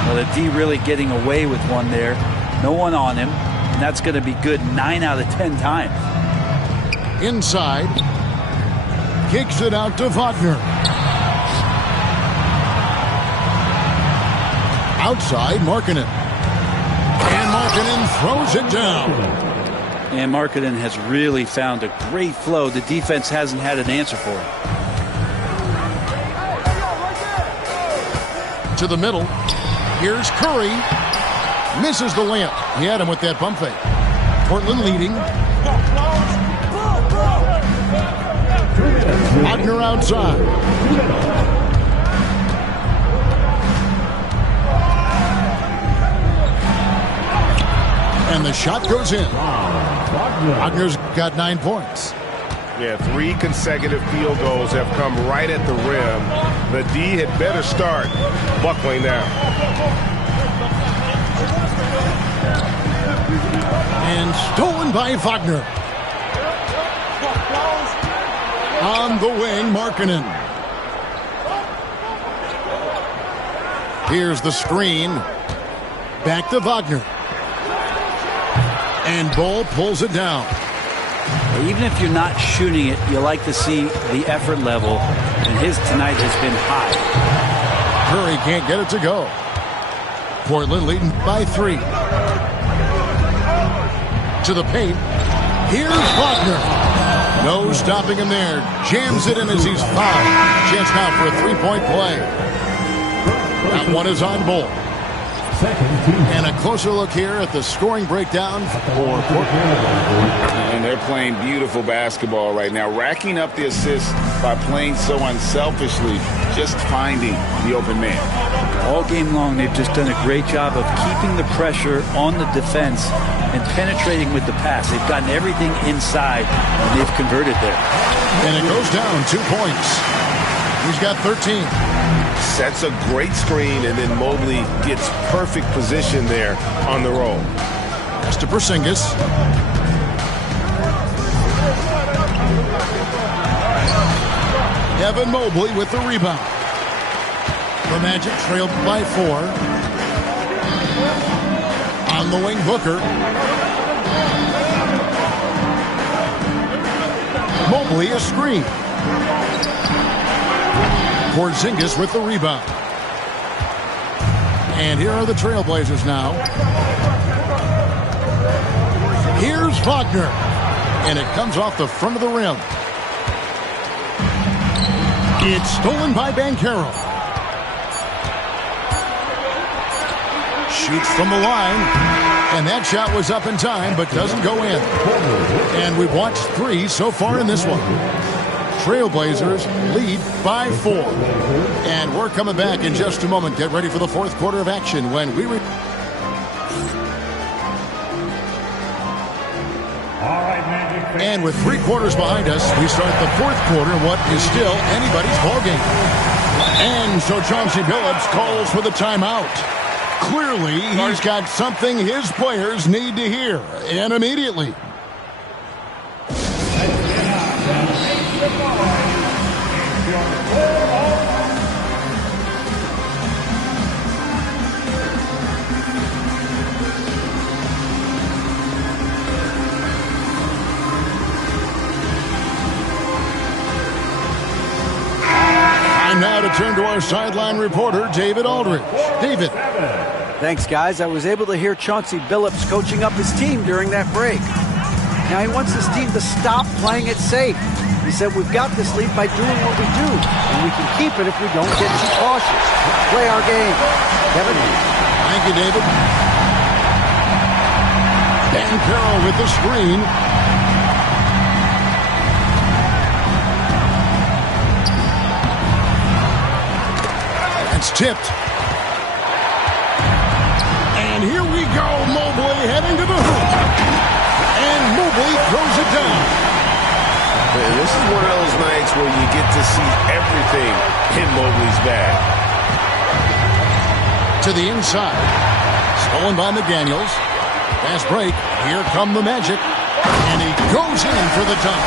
Well, the D really getting away with one there. No one on him. And that's going to be good 9 out of 10 times. Inside. Kicks it out to Wagner. Outside, Markkanen. And Markkanen throws it down. And Markkanen has really found a great flow. The defense hasn't had an answer for it. To the middle. Here's Curry. Misses the layup. He had him with that pump fake. Portland leading. Wagner outside. And the shot goes in. Wagner's got 9 points. Yeah, 3 consecutive field goals have come right at the rim. The D had better start buckling down. And stolen by Wagner. On the wing, Markkanen. Here's the screen. Back to Wagner. And Bull pulls it down. Even if you're not shooting it, you like to see the effort level, and his tonight has been high. Curry can't get it to go. Portland leading by 3. To the paint. Here's Wagner. No stopping him there. Jams it in as he's fouled. Chance now for a 3-point play. That one is on Bull. And a closer look here at the scoring breakdown for Portland. And they're playing beautiful basketball right now, racking up the assists by playing so unselfishly, just finding the open man. All game long, they've just done a great job of keeping the pressure on the defense and penetrating with the pass. They've gotten everything inside, and they've converted there. And it goes down 2 points. He's got 13. Sets a great screen, and then Mobley gets perfect position there on the roll. Pass to Porzingis. Evan Mobley with the rebound. The Magic trailed by 4. On the wing, Booker. Mobley a screen. Porzingis with the rebound. And here are the Trailblazers now. Here's Wagner. And it comes off the front of the rim. It's stolen by Banchero. Shoots from the line. And that shot was up in time, but doesn't go in. And we've watched 3 so far in this one. Trailblazers lead by 4. And we're coming back in just a moment. Get ready for the fourth quarter of action when we... And with 3 quarters behind us, we start the fourth quarter, what is still anybody's ballgame. And so Chauncey Billups calls for the timeout. Clearly, he's got something his players need to hear, and immediately. turn to our sideline reporter, David Aldridge. David. Thanks, guys. I was able to hear Chauncey Billups coaching up his team during that break. Now he wants his team to stop playing it safe. He said, we've got this lead by doing what we do, and we can keep it if we don't get too cautious. Play our game. Kevin? Thank you, David. Dan Carroll with the screen. It's tipped. And here we go. Mobley heading to the hoop. And Mobley throws it down. And this is one of those nights where you get to see everything in Mobley's bag. To the inside. Stolen by McDaniels. Fast break. Here come the Magic. And he goes in for the dunk.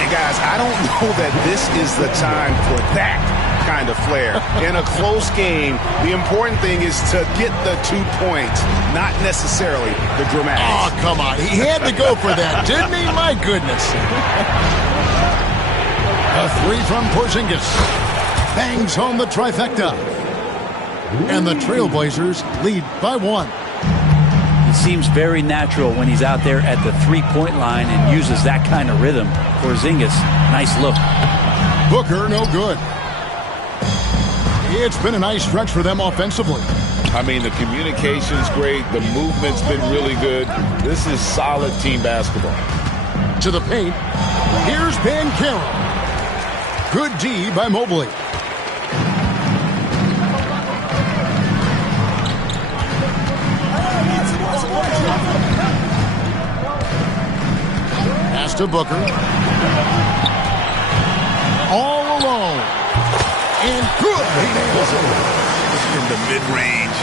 And guys, I don't know that this is the time for that kind of flair. In a close game, the important thing is to get the 2 points, not necessarily the dramatics. Oh, come on. He had to go for that, didn't he? My goodness. A three from Porzingis. Bangs home the trifecta. And the Trailblazers lead by 1. It seems very natural when he's out there at the three-point line and uses that kind of rhythm. Porzingis, nice look. Booker, no good. It's been a nice stretch for them offensively. I mean, the communication's great. The movement's been really good. This is solid team basketball. To the paint. Here's Banchero. Good D by Mobley. Pass to Booker. All alone. And good. He nails it. In the mid-range.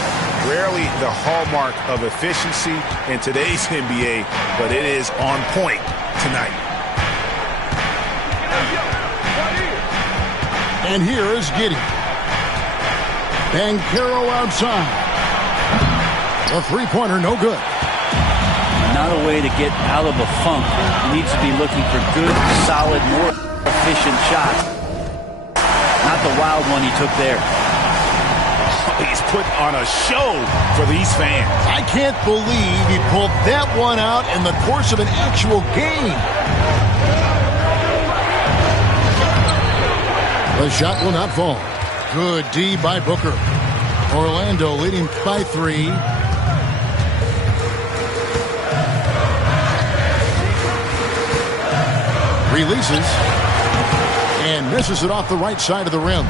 Rarely the hallmark of efficiency in today's NBA, but it is on point tonight. And here is Giddey. Banchero outside. The three-pointer, no good. Not a way to get out of a funk. He needs to be looking for good, solid, more efficient shots. Not the wild one he took there. He's put on a show for these fans. I can't believe he pulled that one out in the course of an actual game. The shot will not fall. Good D by Booker. Orlando leading by 3. Releases. And misses it off the right side of the rim.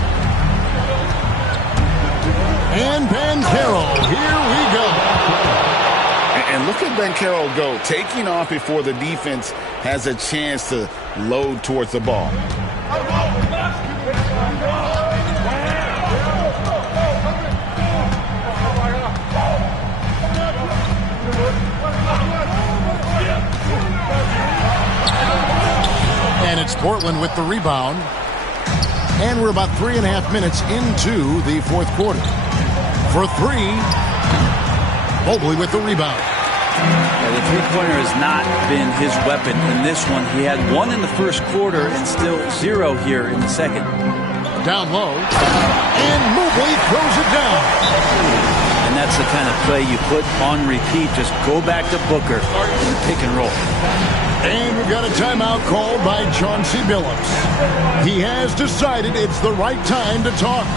And Banchero, here we go. And look at Banchero go, taking off before the defense has a chance to load towards the ball. And it's Portland with the rebound. And we're about 3.5 minutes into the fourth quarter. For 3, Mobley with the rebound. Yeah, the three-pointer has not been his weapon in this one. He had 1 in the first quarter and still 0 here in the second. Down low. And Mobley throws it down. And that's the kind of play you put on repeat. Just go back to Booker and pick and roll. And we've got a timeout called by Chauncey Billups. He has decided it's the right time to talk.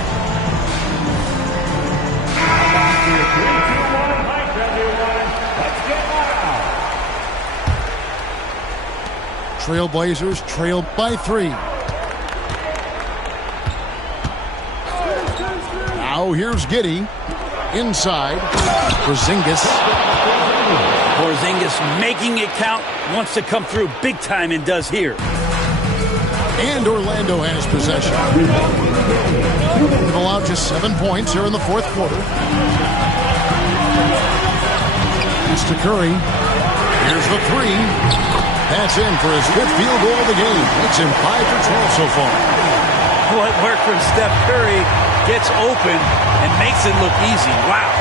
Trailblazers trail by 3. Now here's Giddey. Inside. Porzingis. Porzingis making it count. Wants to come through big time and does here. And Orlando has possession. They've allowed just 7 points here in the fourth quarter. It's to Curry. Here's the 3. That's in for his 5th field goal of the game. It's in 5 for 12 so far. What work from Steph Curry, gets open and makes it look easy. Wow.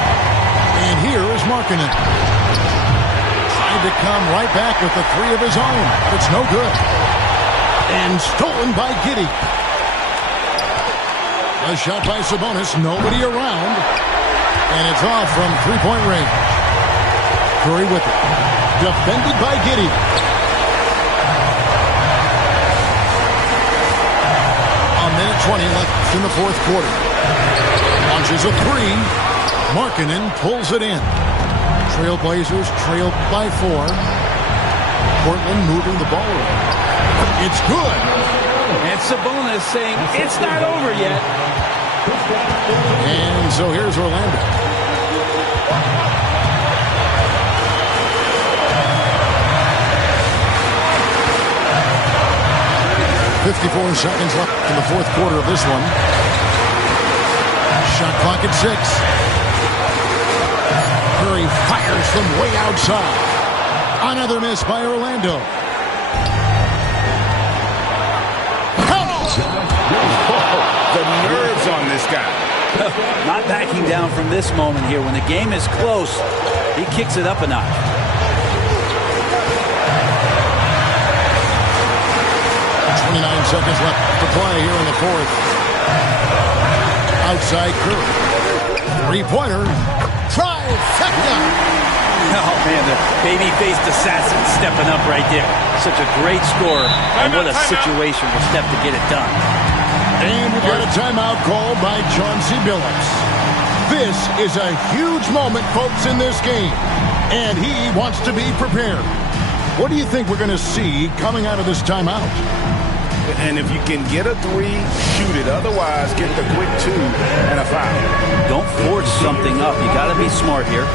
And here is Markkanen. Trying to come right back with the 3 of his own, but it's no good. And stolen by Giddey. A shot by Sabonis. Nobody around. And it's off from three-point range. Curry with it. Defended by Giddey. A minute 20 left in the fourth quarter. Launches a three. Markkanen pulls it in. Trailblazers trailed by 4. Portland moving the ball around. It's good. And Sabonis saying it's not over yet. And so here's Orlando. .54 seconds left in the fourth quarter of this one. Shot clock at 6. Curry fires from way outside. Another miss by Orlando. The nerves on this guy. Not backing down from this moment here. When the game is close, he kicks it up a notch. Seconds left to play here in the fourth. Outside Curry. Three-pointer. Trifecta. Oh, man, the baby-faced assassin stepping up right there. Such a great scorer, and what a situation for Steph to get it done. And we've got a timeout called by Chauncey Billups. This is a huge moment, folks, in this game, and he wants to be prepared. What do you think we're going to see coming out of this timeout? And if you can get a 3, shoot it. Otherwise, get the quick 2 and a foul. Don't force something up. You got to be smart here.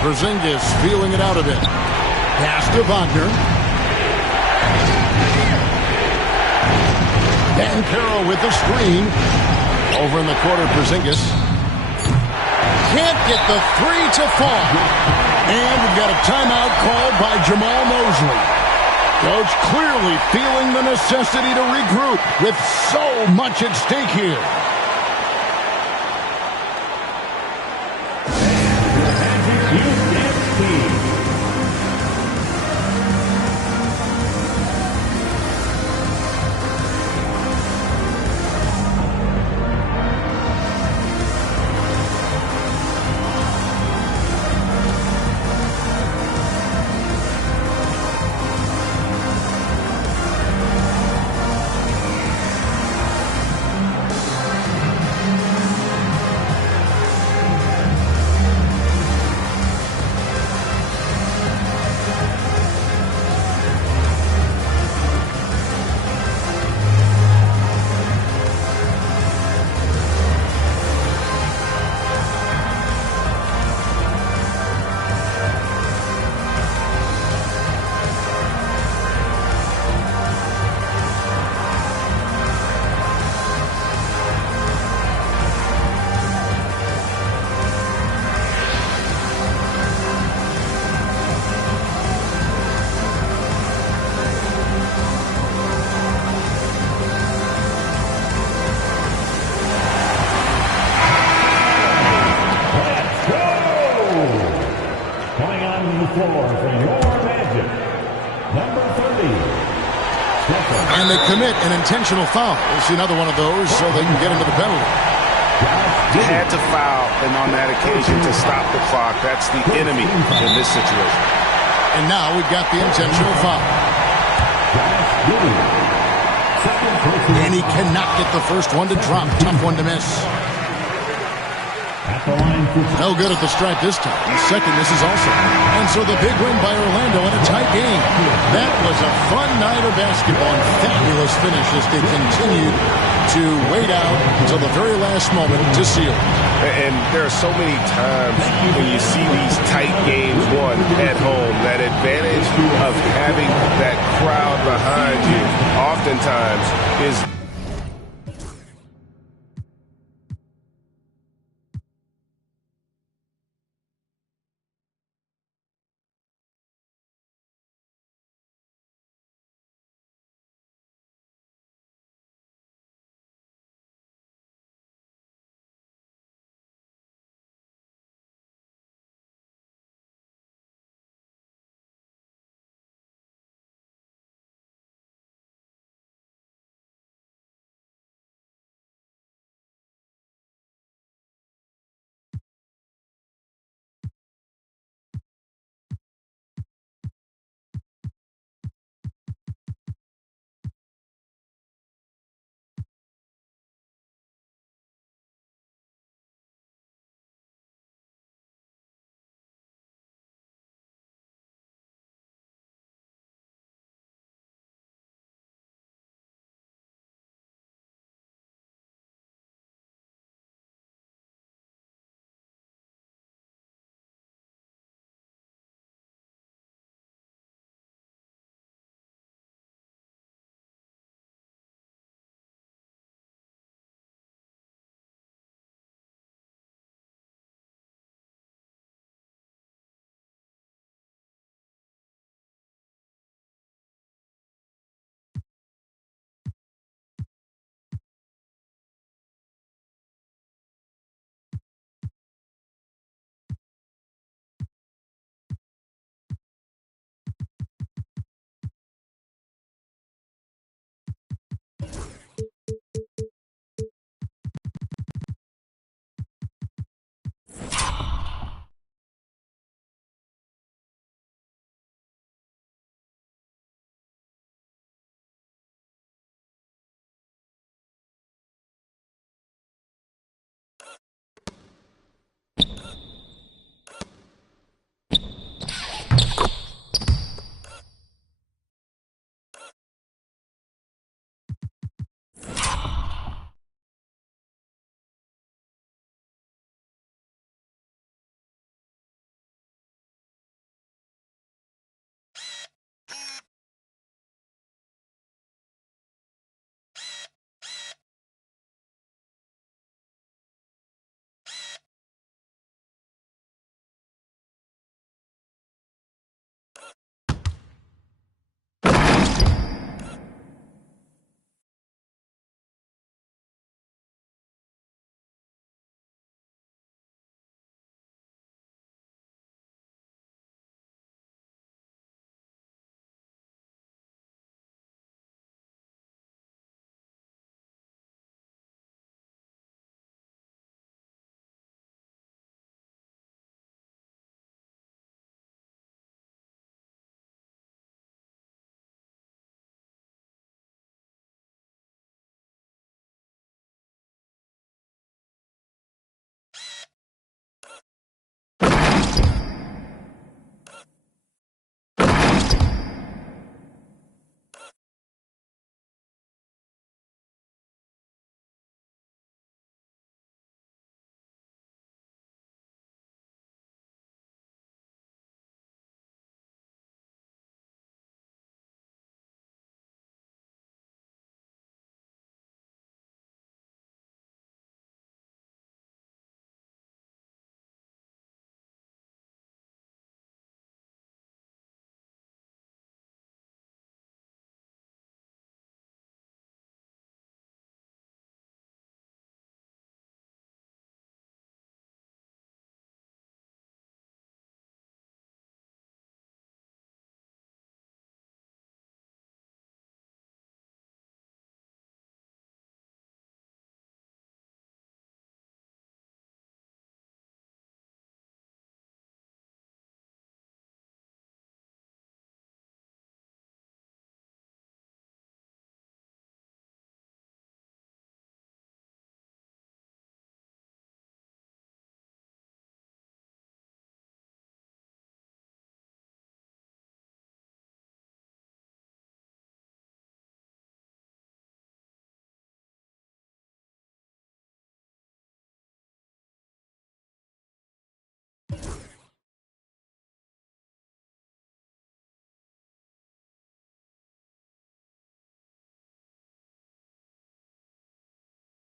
Porzingis feeling it out a bit. Pass to Wagner. Dan Carroll with the screen. Over in the corner, Porzingis. Can't get the 3 to fall. And we've got a timeout called by Jamal Mosley. Coach clearly feeling the necessity to regroup with so much at stake here. And they commit an intentional foul. We'll see another one of those so they can get into the penalty. Had to foul, and on that occasion to stop the clock. That's the enemy in this situation. And now we've got the intentional foul. And he cannot get the first one to drop. Tough one to miss. No good at the stripe this time. The second misses also. And so the big win by Orlando in a tight game. That was a fun night of basketball and fabulous finish as they continued to wait out until the very last moment to seal. And there are so many times when you see these tight games won at home, that advantage of having that crowd behind you oftentimes is